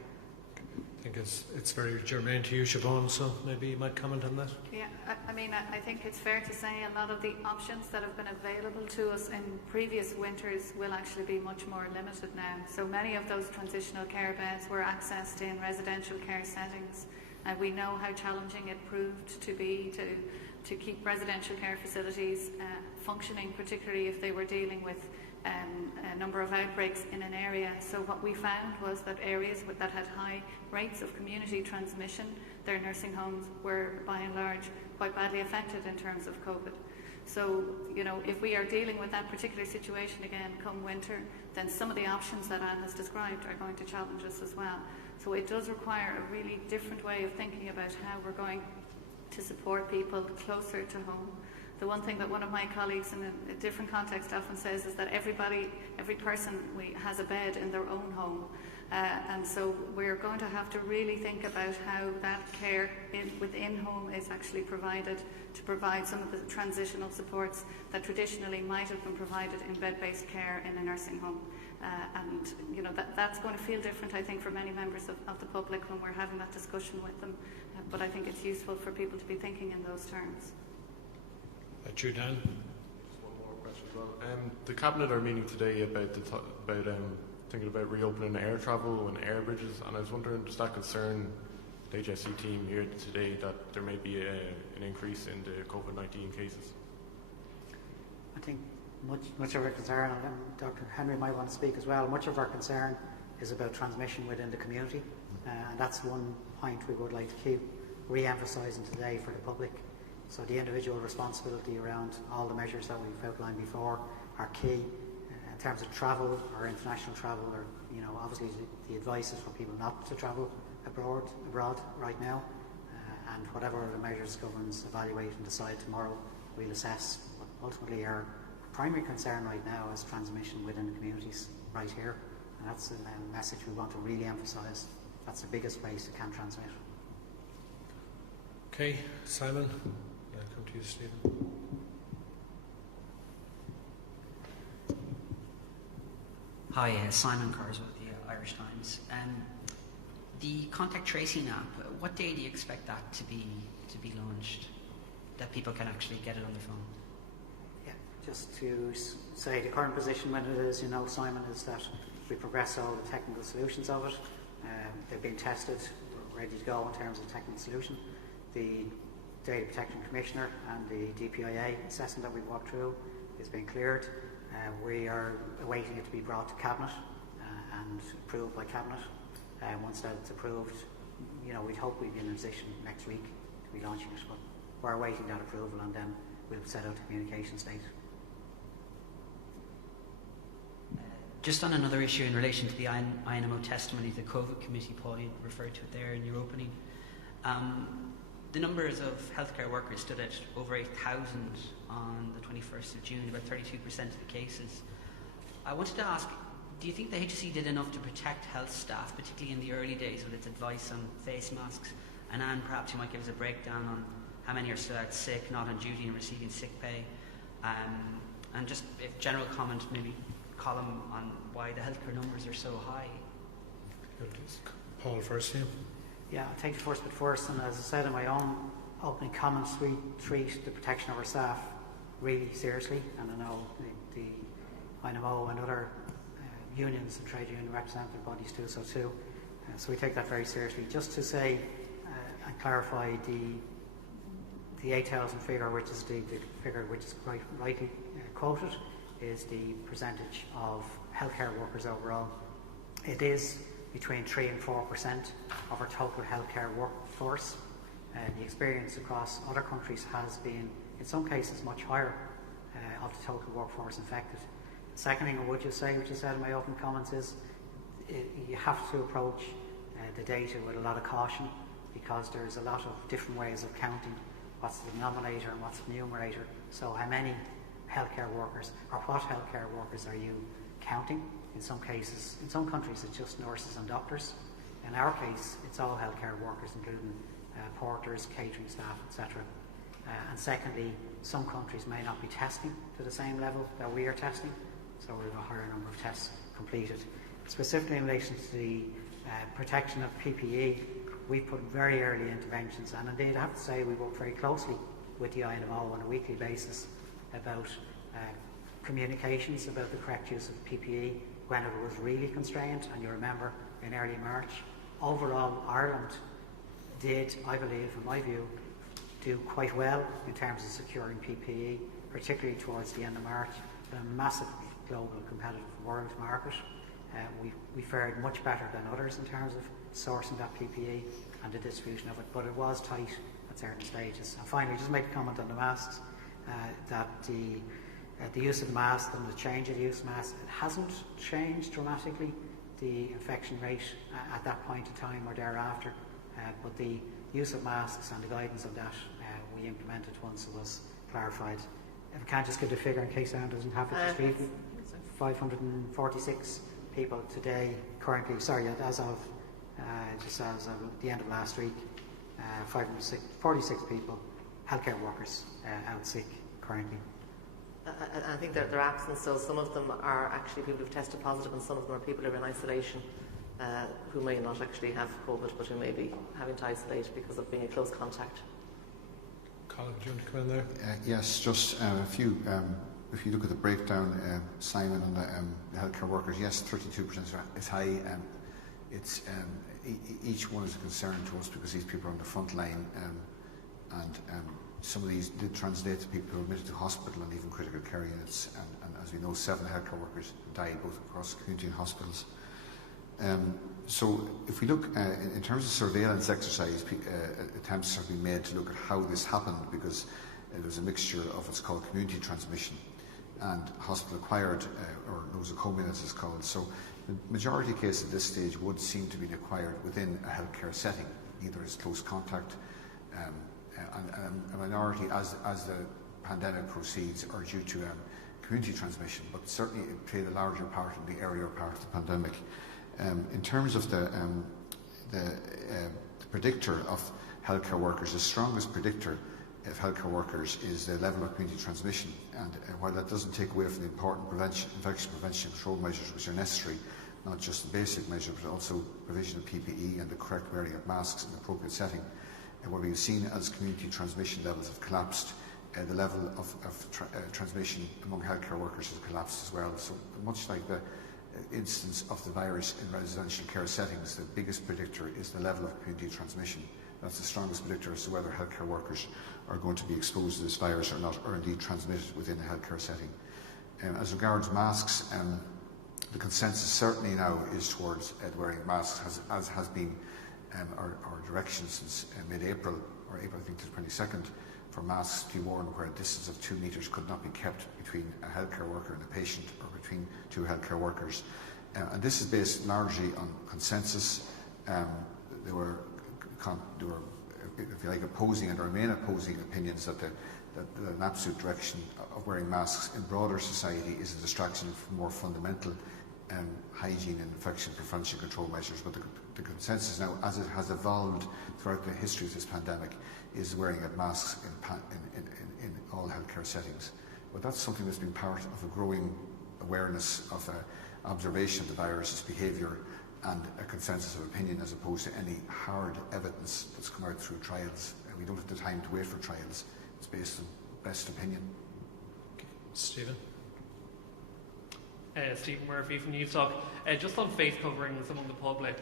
I think it's very germane to you, Siobhan, so maybe you might comment on that. Yeah, I mean, I think it's fair to say a lot of the options that have been available to us in previous winters will actually be much more limited now. So many of those transitional care beds were accessed in residential care settings, and we know how challenging it proved to be to keep residential care facilities functioning, particularly if they were dealing with a number of outbreaks in an area. So what we found was that areas that had high rates of community transmission, their nursing homes were by and large quite badly affected in terms of COVID. So, you know, if we are dealing with that particular situation again come winter, then some of the options that Anne has described are going to challenge us as well. So it does require a really different way of thinking about how we're going to support people closer to home. The one thing that one of my colleagues in a different context often says is that every person has a bed in their own home. And so we're going to have to really think about how that care within home is actually provided, to provide some of the transitional supports that traditionally might have been provided in bed-based care in a nursing home. And you know, that's going to feel different, I think, for many members of the public when we're having that discussion with them. But I think it's useful for people to be thinking in those terms. You, Dan? Just one more question as well. The Cabinet are meeting today about thinking about reopening air travel and air bridges, and I was wondering, does that concern the HSE team here today that there may be an increase in the COVID-19 cases? I think much of our concern, and Dr. Henry might want to speak as well, much of our concern is about transmission within the community, and that's one point we would like to keep re-emphasising today for the public. So the individual responsibility around all the measures that we've outlined before are key. In terms of travel or international travel, or, you know, obviously the advice is for people not to travel abroad right now, and whatever other measures governments evaluate and decide tomorrow, we'll assess. But ultimately, our primary concern right now is transmission within the communities right here, and that's a message we want to really emphasise. That's the biggest place it can transmit. Okay, Simon, I'll come to you, Stephen. Hi, Simon Carswell, the Irish Times. The contact tracing app, what day do you expect that to be launched, that people can actually get it on their phone? Yeah, just to say the current position when it is, Simon, is that we progress all the technical solutions of it. They've been tested, we're ready to go in terms of technical solution. The Data Protection Commissioner and the DPIA assessment that we've walked through is being cleared. We are awaiting it to be brought to Cabinet and approved by Cabinet. Once that's approved, we'd hope we'd be in a position next week to be launching it, but we're awaiting that approval and then we'll set out the communication state. Just on another issue in relation to the INMO testimony, the COVID committee, Paul, you referred to it there in your opening. The numbers of healthcare workers stood at over 8,000 on the 21st of June, about 32% of the cases. I wanted to ask, do you think the HSE did enough to protect health staff, particularly in the early days with its advice on face masks? And Anne, perhaps you might give us a breakdown on how many are still out sick, not on duty and receiving sick pay. And just a general comment, maybe Colin, on why the healthcare numbers are so high. Paul first, yeah. Yeah, I'll take the first bit first, and as I said in my own opening comments, we treat the protection of our staff really seriously, and I know the INMO and other unions and trade union representative bodies do so too. So we take that very seriously. Just to say and clarify, the 8,000 figure, which is the figure which is quite rightly quoted, is the percentage of healthcare workers overall. It is between 3 and 4% of our total healthcare workforce. The experience across other countries has been, in some cases, much higher of the total workforce infected. The second thing I would just say, which I said in my opening comments, is you have to approach the data with a lot of caution, because there's a lot of different ways of counting what's the denominator and what's the numerator. So how many healthcare workers, or what healthcare workers are you counting? In some cases, in some countries, it's just nurses and doctors. In our case, it's all healthcare workers, including porters, catering staff, etc. And secondly, some countries may not be testing to the same level that we are testing, so we have a higher number of tests completed. Specifically in relation to the protection of PPE, we've put very early interventions, and indeed I have to say we work very closely with the INMO on a weekly basis about communications about the correct use of PPE when it was really constrained. And you remember in early March, overall Ireland did, I believe, in my view, do quite well in terms of securing PPE, particularly towards the end of March, in a massive global competitive world market. We fared much better than others in terms of sourcing that PPE and the distribution of it, but it was tight at certain stages. And finally, just make a comment on the masks, that the use of masks and the change of the use of masks, it hasn't changed dramatically the infection rate at that point in time or thereafter, but the use of masks and the guidance of that we implemented once it was clarified. If I can't just give the figure in case Anne doesn't have it this week, 546 people today currently, as of the end of last week, 546 people, healthcare workers, out sick currently. I think they're absent, so some of them are actually people who've tested positive, and some of them are people who are in isolation who may not actually have COVID, but who may be having to isolate because of being a close contact. Colin, do you want to come in there? Yes, just a few. If you look at the breakdown, Simon, on the healthcare workers, yes, 32% is high. It's each one is a concern to us because these people are on the front line, and some of these did translate to people who are admitted to hospital and even critical care units. And as we know, 7 healthcare workers died both across community and hospitals. So if we look in terms of surveillance exercise, attempts have been made to look at how this happened, because there was a mixture of what's called community transmission and hospital-acquired, or nosocomial as it's called. So the majority of cases at this stage would seem to be acquired within a healthcare setting, either as close contact and a minority as the pandemic proceeds are due to community transmission, but certainly it played a larger part in the earlier part of the pandemic. In terms of the predictor of healthcare workers, the strongest predictor of healthcare workers is the level of community transmission, and while that doesn't take away from the important infection prevention control measures which are necessary, not just the basic measure but also provision of PPE and the correct wearing of masks in the appropriate setting, what we've seen as community transmission levels have collapsed, the level of transmission among healthcare workers has collapsed as well. So much like the instance of the virus in residential care settings, the biggest predictor is the level of community transmission. That's the strongest predictor as to whether healthcare workers are going to be exposed to this virus or not, or indeed transmitted within a healthcare setting. As regards masks, the consensus certainly now is towards wearing masks, as has been our direction since mid-April, or April I think the 22nd, for masks to be worn where a distance of 2 metres could not be kept between a healthcare worker and a patient, or between two healthcare workers. And this is based largely on consensus. There were, if you like, opposing and remain opposing opinions that an absolute direction of wearing masks in broader society is a distraction from more fundamental hygiene and infection prevention control measures. But the consensus now, as it has evolved throughout the history of this pandemic, is wearing of masks in all healthcare settings. But that's something that's been part of a growing awareness of observation of the virus's behaviour and a consensus of opinion, as opposed to any hard evidence that's come out through trials. We don't have the time to wait for trials. It's based on best opinion. Okay. Stephen? Stephen Murphy from Newstalk. Just on face coverings among the public,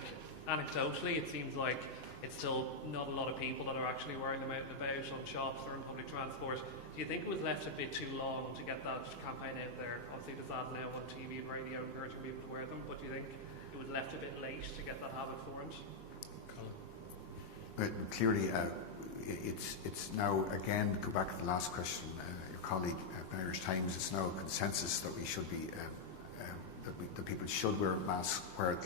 anecdotally it seems like it's still not a lot of people that are actually wearing them out and about on shops or in public transport. Do you think it was left a bit too long to get that campaign out there? Obviously there's ads now on TV and radio encouraging people to wear them, but do you think it was left a bit late to get that habit formed? Clearly, it's now, again, go back to the last question, your colleague at Irish Times, it's now a consensus that we should be that people should wear masks where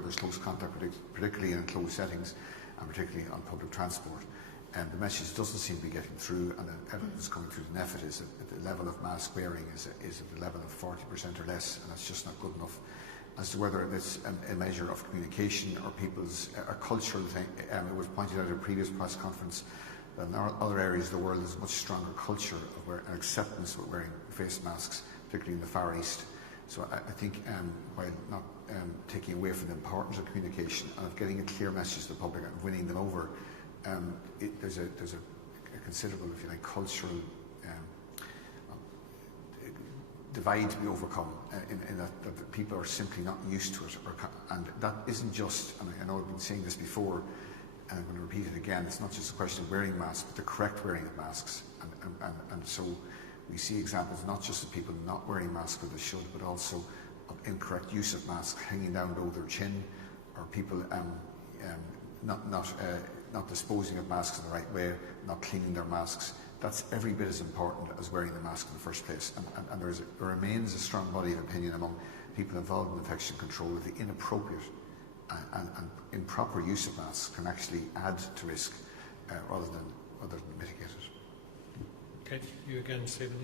there's close contact, particularly in enclosed settings and particularly on public transport. And the message doesn't seem to be getting through, and the evidence coming through the NEFIT is that the level of mask wearing is at the level of 40% or less, and that's just not good enough. As to whether it's a measure of communication or people's a cultural thing, it was pointed out at a previous press conference that in other areas of the world there's a much stronger culture of and acceptance of wearing face masks, particularly in the Far East. So I think while not taking away from the importance of communication and of getting a clear message to the public and winning them over, there's a considerable, if you like, cultural divide to be overcome in that people are simply not used to it, and that isn't just, and I know I've been saying this before and I'm going to repeat it again, it's not just a question of wearing masks but the correct wearing of masks, and so we see examples not just of people not wearing masks where they should, but also of incorrect use of masks hanging down below their chin, or people not disposing of masks in the right way, not cleaning their masks. That's every bit as important as wearing the mask in the first place. And there remains a strong body of opinion among people involved in infection control that the inappropriate and improper use of masks can actually add to risk rather than mitigate it. Okay, you again, Stephen.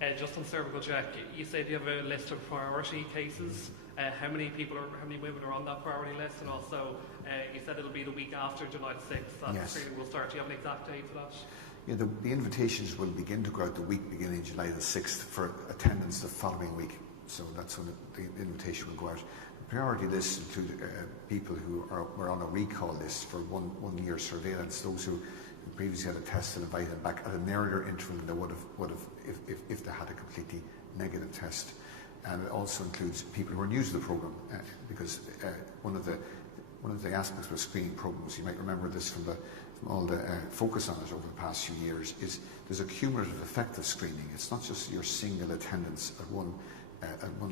Yeah. Just on cervical check, you said you have a list of priority cases. How many women are on that priority list? And also, you said it'll be the week after July 6th that yes. the screening will start. Do you have an exact date for that? Yeah, the invitations will begin to go out the week beginning July the 6th for attendance the following week. So that's when the invitation will go out. The priority lists include people who were on a recall list for one year surveillance, those who previously had a test and invited them back at an earlier interval than they would have if they had a completely negative test. And it also includes people who are new to the programme, because one of the aspects of a screening programmes, you might remember this from all the focus on it over the past few years, is there's a cumulative effect of screening. It's not just your single attendance at one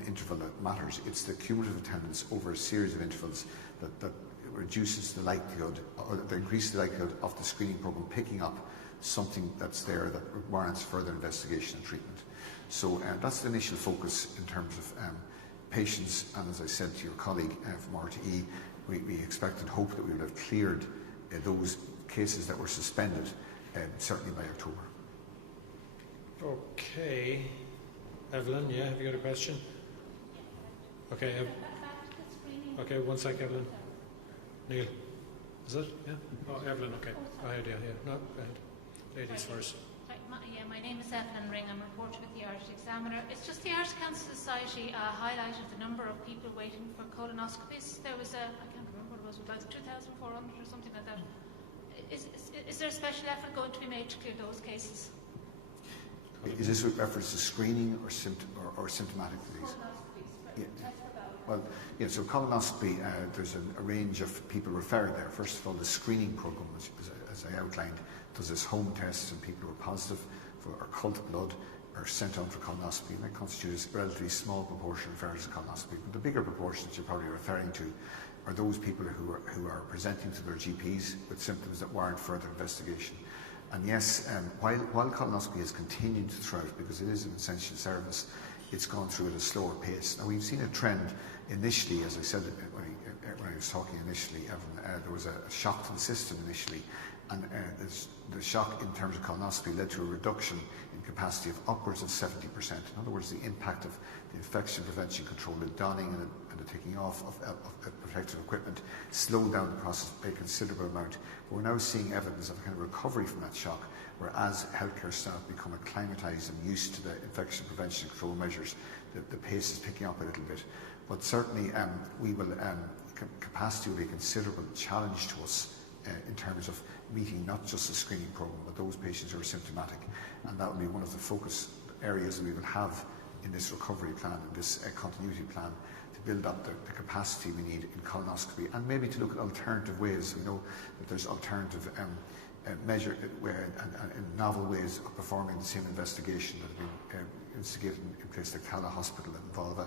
interval that matters. It's the cumulative attendance over a series of intervals that reduces the likelihood, or that increases the likelihood of the screening programme picking up something that's there that warrants further investigation and treatment. So that's the initial focus in terms of patients, and as I said to your colleague from RTE, we expect and hope that we will have cleared those cases that were suspended, certainly by October. Okay. Evelyn, yeah, have you got a question? Okay. Okay, one sec, Evelyn. Neil. Is it? Yeah? Oh, Evelyn, okay. Go ahead, yeah. No, go ahead. Ladies first. My name is Evelyn Ring. I'm a reporter with the Irish Examiner. It's just the Irish Cancer Society highlighted the number of people waiting for colonoscopies. There was I can't remember what it was, about 2,400 or something like that. Is there a special effort going to be made to clear those cases? Is this with reference to screening or symptomatic disease? Well, yeah, so colonoscopy, there's a range of people referred there. First of all, the screening program, as I outlined, does this home tests, and people who are positive for occult blood are sent on for colonoscopy, and that constitutes a relatively small proportion referred to colonoscopy. But the bigger proportion that you're probably referring to are those people who are presenting to their GPs with symptoms that warrant further investigation. And yes, while colonoscopy has continued throughout, because it is an essential service, it's gone through at a slower pace. Now, we've seen a trend initially, as I said when I was talking initially, Evan, there was a shock to the system initially, and the shock in terms of colonoscopy led to a reduction in capacity of upwards of 70%. In other words, the impact of the infection prevention control, the donning and the taking off of protective equipment slowed down the process by a considerable amount. But we're now seeing evidence of a kind of recovery from that shock, whereas healthcare staff become acclimatised and used to the infection prevention control measures, the pace is picking up a little bit. But certainly capacity will be a considerable challenge to us in terms of meeting not just the screening program, but those patients who are symptomatic. And that will be one of the focus areas we will have in this recovery plan, in this continuity plan, to build up the capacity we need in colonoscopy, and maybe to look at alternative ways. We know that there's alternative measure and novel ways of performing the same investigation that have been instigated in places like Cala Hospital that involve an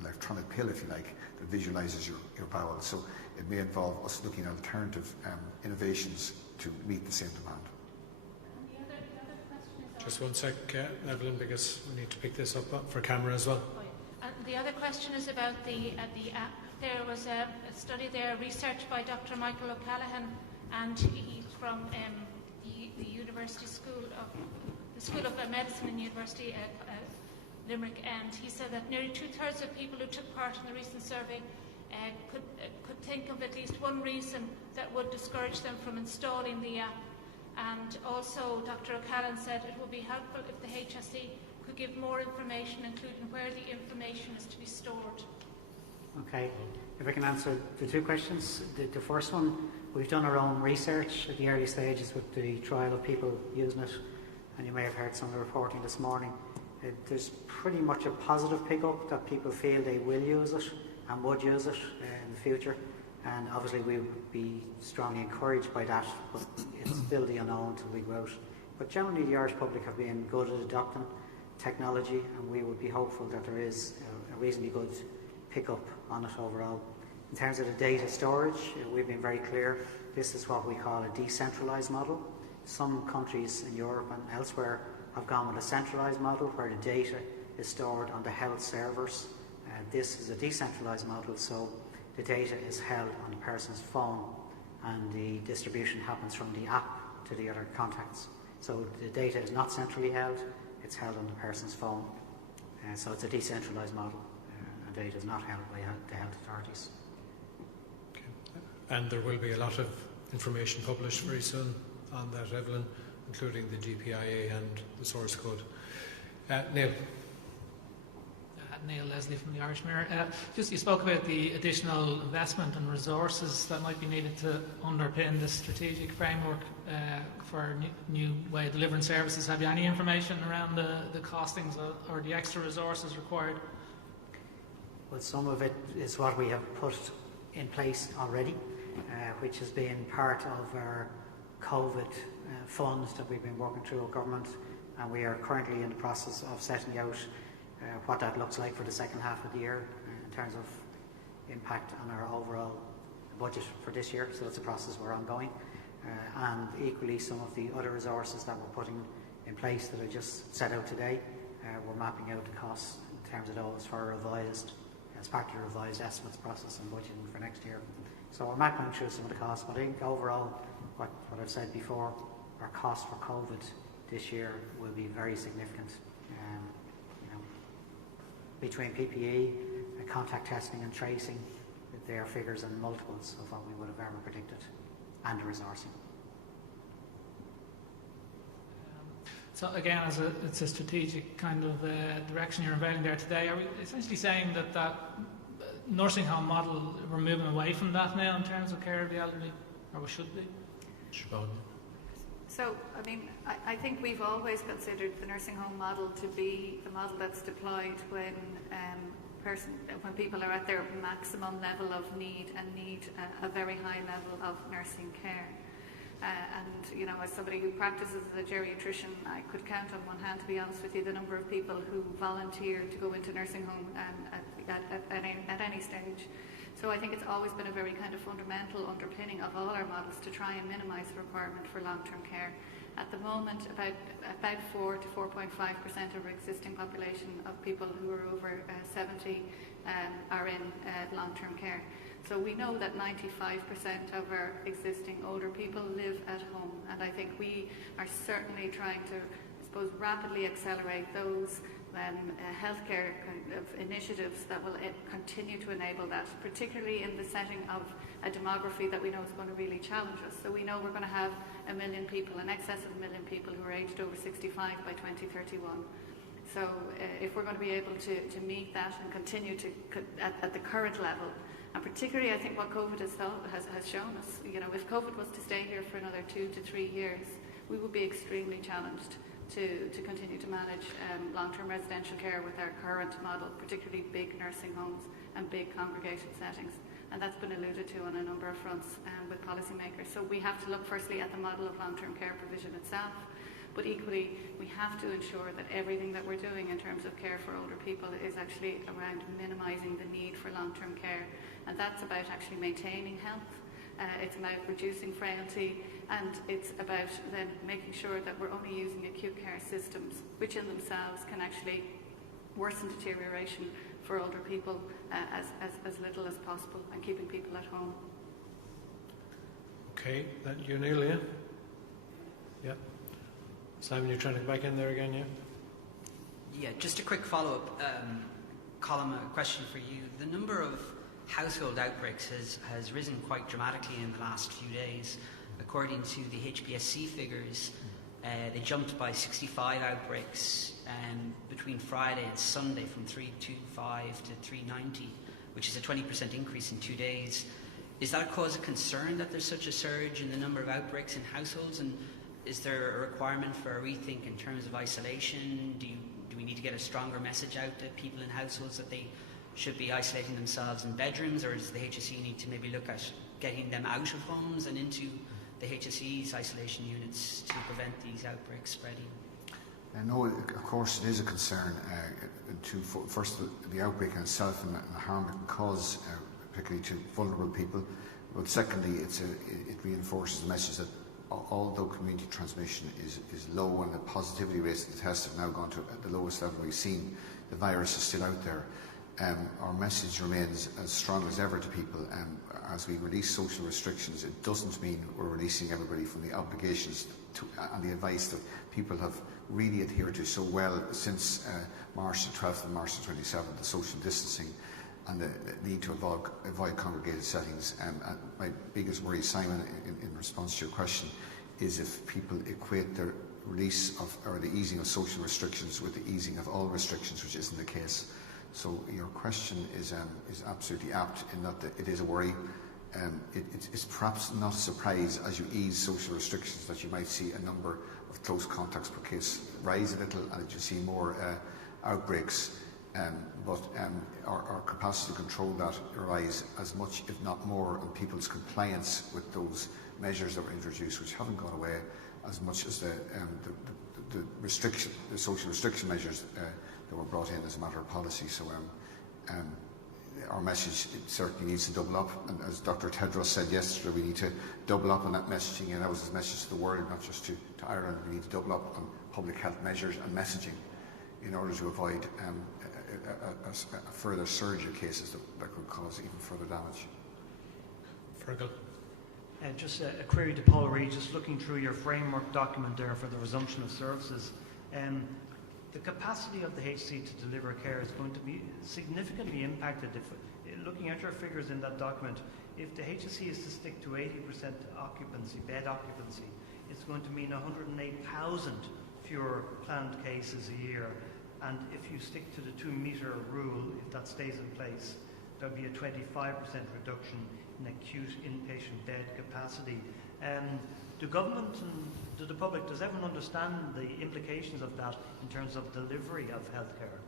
electronic pill, if you like, that visualises your bowel. So it may involve us looking at alternative innovations to meet the same demand. Just one sec, Evelyn, because we need to pick this up for camera as well. And the other question is about the app. There was a study there researched by Dr. Michael O'Callaghan, and he's from the University School of Medicine in University Limerick, and he said that nearly 2/3 of people who took part in the recent survey could think of at least one reason that would discourage them from installing the app. And also, Dr. O'Callaghan said it would be helpful if the HSE could give more information, including where the information is to be stored. Okay, if I can answer the two questions. The first one, we've done our own research at the early stages with the trial of people using it, and you may have heard some of the reporting this morning. There's pretty much a positive pickup that people feel they will use it and would use it in the future, and obviously we would be strongly encouraged by that, but it's still the unknown until we go out. But generally the Irish public have been good at adopting technology, and we would be hopeful that there is a reasonably good pick-up on it overall. In terms of the data storage, we've been very clear. This is what we call a decentralised model. Some countries in Europe and elsewhere have gone with a centralised model where the data is stored on the health servers. This is a decentralised model, so the data is held on the person's phone, and the distribution happens from the app to the other contacts. So the data is not centrally held, it's held on the person's phone. So it's a decentralised model, and data is not held by the health authorities. Okay. And there will be a lot of information published very soon on that, Evelyn, including the GPIA and the source code. Neil. Neil Leslie from the Irish Mirror. You spoke about the additional investment and resources that might be needed to underpin this strategic framework for a new way of delivering services. Have you any information around the costings or the extra resources required? Well, some of it is what we have put in place already, which has been part of our COVID funds that we've been working through our government, and we are currently in the process of setting out what that looks like for the second half of the year in terms of impact on our overall budget for this year. So it's a process we're ongoing. And equally, some of the other resources that we're putting in place that I just set out today, we're mapping out the costs in terms of those for as part of the revised estimates process and budgeting for next year. So we're mapping through some of the costs, but I think overall what I've said before, our cost for COVID this year will be very significant. Between PPE, contact testing and tracing, they are figures in multiples of what we would have ever predicted, and the resourcing. So again, it's a strategic kind of direction you're unveiling there today. Are we essentially saying that nursing home model, we're moving away from that now in terms of care of the elderly, or we should be? So, I mean, I think we've always considered the nursing home model to be the model that's deployed when people are at their maximum level of need and need a very high level of nursing care. And, as somebody who practices as a geriatrician, I could count on one hand, to be honest with you, the number of people who volunteer to go into nursing home at any stage. So I think it's always been a very kind of fundamental underpinning of all our models to try and minimise the requirement for long-term care. At the moment, about 4 to 4.5% of our existing population of people who are over 70 are in long-term care. So we know that 95% of our existing older people live at home, and I think we are certainly trying to, rapidly accelerate those healthcare kind of initiatives that will continue to enable that, particularly in the setting of a demography that we know is going to really challenge us. So we know we're going to have 1 million people, in excess of 1 million people who are aged over 65 by 2031. So if we're going to be able to meet that and continue to at the current level, and particularly I think what COVID has shown us, if COVID was to stay here for another 2 to 3 years, we would be extremely challenged to continue to manage long-term residential care with our current model, particularly big nursing homes and big congregation settings. And that's been alluded to on a number of fronts with policymakers. So we have to look firstly at the model of long-term care provision itself, but equally we have to ensure that everything that we're doing in terms of care for older people is actually around minimising the need for long-term care. And that's about actually maintaining health. It's about reducing frailty, and it's about then making sure that we're only using acute care systems, which in themselves can actually worsen deterioration for older people as little as possible, and keeping people at home. Okay, that you, Neil, yeah? Yeah. Simon, you're trying to get back in there again, yeah? Yeah, just a quick follow-up. Colm, a question for you. The number of household outbreaks has risen quite dramatically in the last few days. According to the HPSC figures, they jumped by 65 outbreaks between Friday and Sunday, from 325 to 390, which is a 20% increase in 2 days. Is that a cause of concern that there's such a surge in the number of outbreaks in households? And is there a requirement for a rethink in terms of isolation? Do we need to get a stronger message out to people in households that they should be isolating themselves in bedrooms, or does the HSE need to maybe look at getting them out of homes and into the HSE's isolation units to prevent these outbreaks spreading? No, of course it is a concern. First, the outbreak in itself and the harm it can cause, particularly to vulnerable people. But secondly, it reinforces the message that although community transmission is low and the positivity rates of the tests have now gone to the lowest level we've seen, the virus is still out there. Our message remains as strong as ever to people. As we release social restrictions, it doesn't mean we're releasing everybody from the obligations and the advice that people have really adhered to so well since March the 12th and March the 27th, the social distancing and the need to avoid congregated settings. My biggest worry, Simon, in response to your question, is if people equate the release of or the easing of social restrictions with the easing of all restrictions, which isn't the case. So your question is absolutely apt in that it is a worry. It's perhaps not a surprise as you ease social restrictions that you might see a number of close contacts per case rise a little and that you see more outbreaks. But our capacity to control that rise as much, if not more, on people's compliance with those measures that were introduced, which haven't gone away as much as the social restriction measures that were brought in as a matter of policy. So our message certainly needs to double up, and as Dr. Tedros said yesterday, we need to double up on that messaging, and that was his message to the world, not just to Ireland. We need to double up on public health measures and messaging in order to avoid a further surge of cases that could cause even further damage. Fergal. Just a query to Paul Reid, just looking through your framework document there for the resumption of services. The capacity of the HSE to deliver care is going to be significantly impacted if, looking at your figures in that document, if the HSE is to stick to 80% occupancy, bed occupancy, it's going to mean 108,000 fewer planned cases a year. And if you stick to the 2-metre rule, if that stays in place, there'll be a 25% reduction in acute inpatient bed capacity. Do government and the public, does everyone understand the implications of that in terms of delivery of healthcare?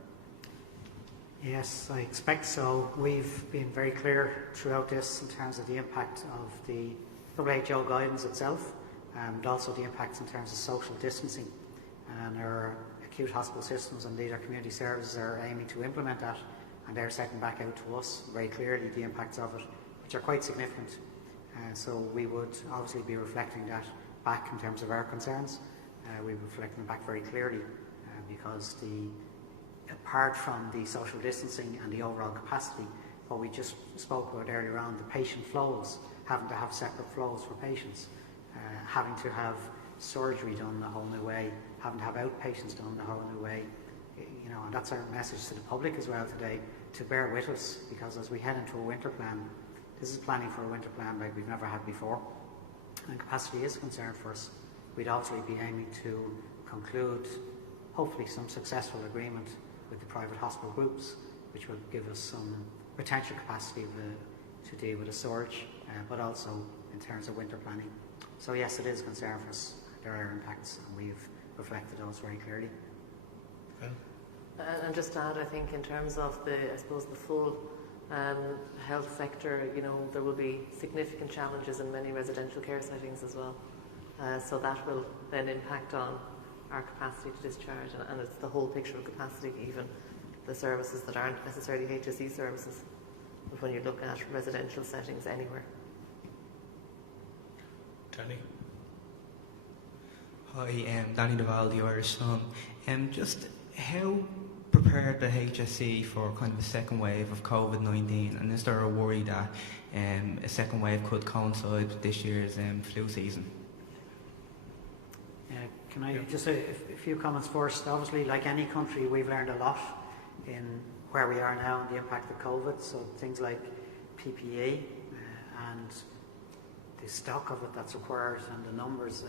Yes, I expect so. We've been very clear throughout this in terms of the impact of the WHO guidance itself, and also the impacts in terms of social distancing. And our acute hospital systems and indeed our community services are aiming to implement that, and they're setting back out to us very clearly the impacts of it, which are quite significant. So we would obviously be reflecting that back in terms of our concerns. We'll be reflecting it back very clearly because apart from the social distancing and the overall capacity, what we just spoke about earlier on, the patient flows, having to have separate flows for patients, having to have surgery done a whole new way, having to have outpatients done a whole new way, and that's our message to the public as well today, to bear with us, because as we head into a winter plan, this is planning for a winter plan like we've never had before, and capacity is a concern for us. We'd obviously be aiming to conclude, hopefully, some successful agreement with the private hospital groups, which will give us some potential capacity to deal with a surge, but also in terms of winter planning. So yes, it is a concern for us. There are impacts, and we've reflected those very clearly. And just to add, I think in terms of the full health sector, there will be significant challenges in many residential care settings as well. So that will then impact on our capacity to discharge, and it's the whole picture of capacity, even the services that aren't necessarily HSE services, but when you look at residential settings anywhere. Danny? Hi, Danny Duval, the Irish Sun. Just how prepared the HSE for kind of a second wave of COVID-19, and is there a worry that a second wave could coincide with this year's flu season? Can I just say a few comments first? Obviously, like any country, we've learned a lot in where we are now and the impact of COVID. So things like PPE and the stock of it that's required, and the numbers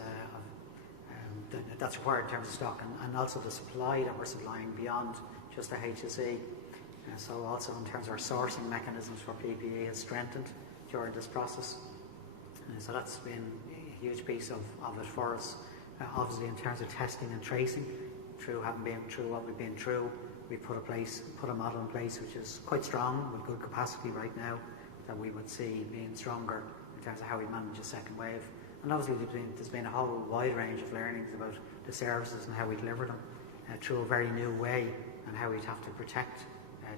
that's required in terms of stock, and also the supply that we're supplying beyond just the HSE. So also in terms of our sourcing mechanisms for PPE has strengthened during this process. So that's been a huge piece of it for us. Obviously, in terms of testing and tracing, through having been through what we've been through, we put a model in place which is quite strong with good capacity right now, that we would see being stronger in terms of how we manage a second wave. And obviously, there's been a whole wide range of learnings about the services and how we deliver them through a very new way, and how we'd have to protect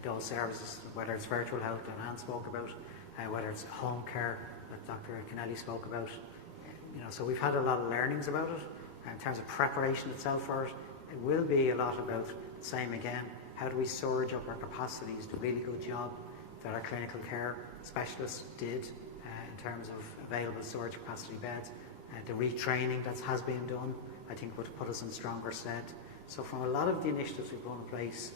those services, whether it's virtual health that Anne spoke about, whether it's home care that Dr. Kennelly spoke about. So we've had a lot of learnings about it. In terms of preparation itself for it, it will be a lot about the same again. How do we surge up our capacities? The really good job that our clinical care specialists did in terms of available storage capacity beds. The retraining that has been done, I think, would put us in stronger stead. So from a lot of the initiatives we've put in place,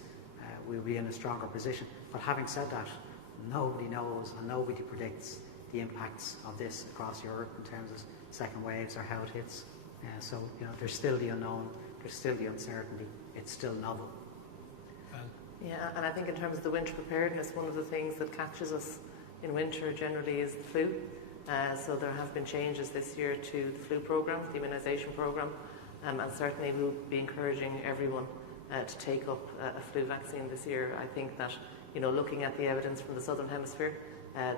we'll be in a stronger position. But having said that, nobody knows and nobody predicts the impacts of this across Europe in terms of second waves or how it hits. So there's still the unknown, there's still the uncertainty, it's still novel. Yeah, and I think in terms of the winter preparedness, one of the things that catches us in winter generally is the flu. So there have been changes this year to the flu programme, the immunisation programme, and certainly we'll be encouraging everyone to take up a flu vaccine this year. I think that, looking at the evidence from the Southern Hemisphere,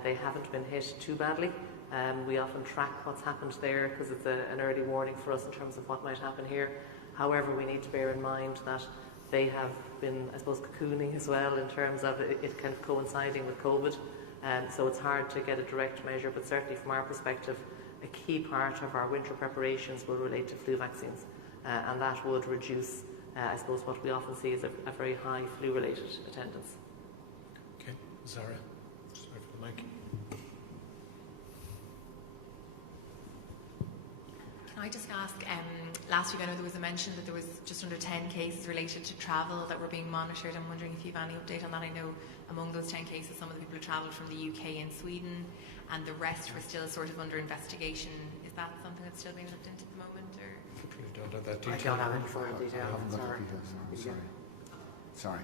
they haven't been hit too badly. We often track what's happened there because it's an early warning for us in terms of what might happen here. However, we need to bear in mind that they have been, I suppose, cocooning as well in terms of it kind of coinciding with COVID. So it's hard to get a direct measure, but certainly from our perspective, a key part of our winter preparations will relate to flu vaccines. And that would reduce, I suppose, what we often see as a very high flu-related attendance. Okay, Zara, sorry for the mic. I just ask, last week I know there was a mention that there was just under 10 cases related to travel that were being monitored. I'm wondering if you have any update on that. I know among those 10 cases some of the people who travelled from the UK and Sweden, and the rest were still sort of under investigation. Is that something that's still being looked into at the moment? Or? We don't have that I detail. don't have any further detail. I haven't got Sorry. the details. Sorry.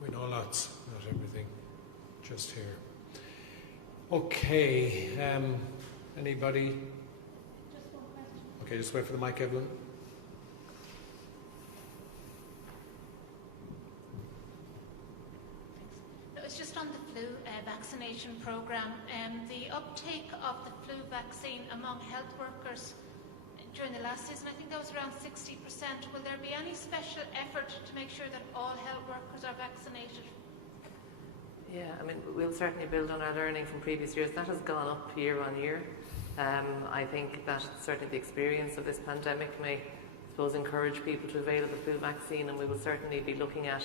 We know lots, not everything, just here. Okay, anybody? Just one question. Okay, just wait for the mic, Evelyn. No, it's just on the flu vaccination programme. The uptake of the flu vaccine among health workers during the last season, I think that was around 60%. Will there be any special effort to make sure that all health workers are vaccinated? Yeah, I mean, we'll certainly build on our learning from previous years. That has gone up year on year. I think that certainly the experience of this pandemic may, I suppose, encourage people to avail of the flu vaccine, and we will certainly be looking at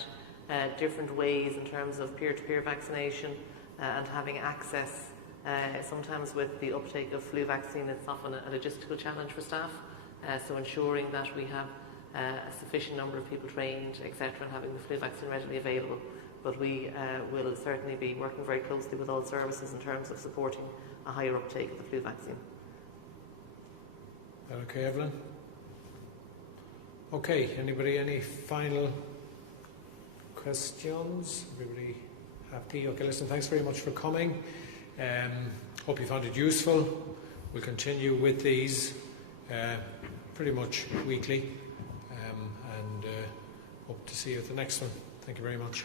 different ways in terms of peer-to-peer vaccination and having access. Sometimes with the uptake of flu vaccine, it's often a logistical challenge for staff. So ensuring that we have a sufficient number of people trained, etc., and having the flu vaccine readily available. But we will certainly be working very closely with all services in terms of supporting a higher uptake of the flu vaccine. Okay, Evelyn? Okay, anybody, any final questions? Everybody happy? Okay, listen, thanks very much for coming. Hope you found it useful. We'll continue with these pretty much weekly and hope to see you at the next one. Thank you very much.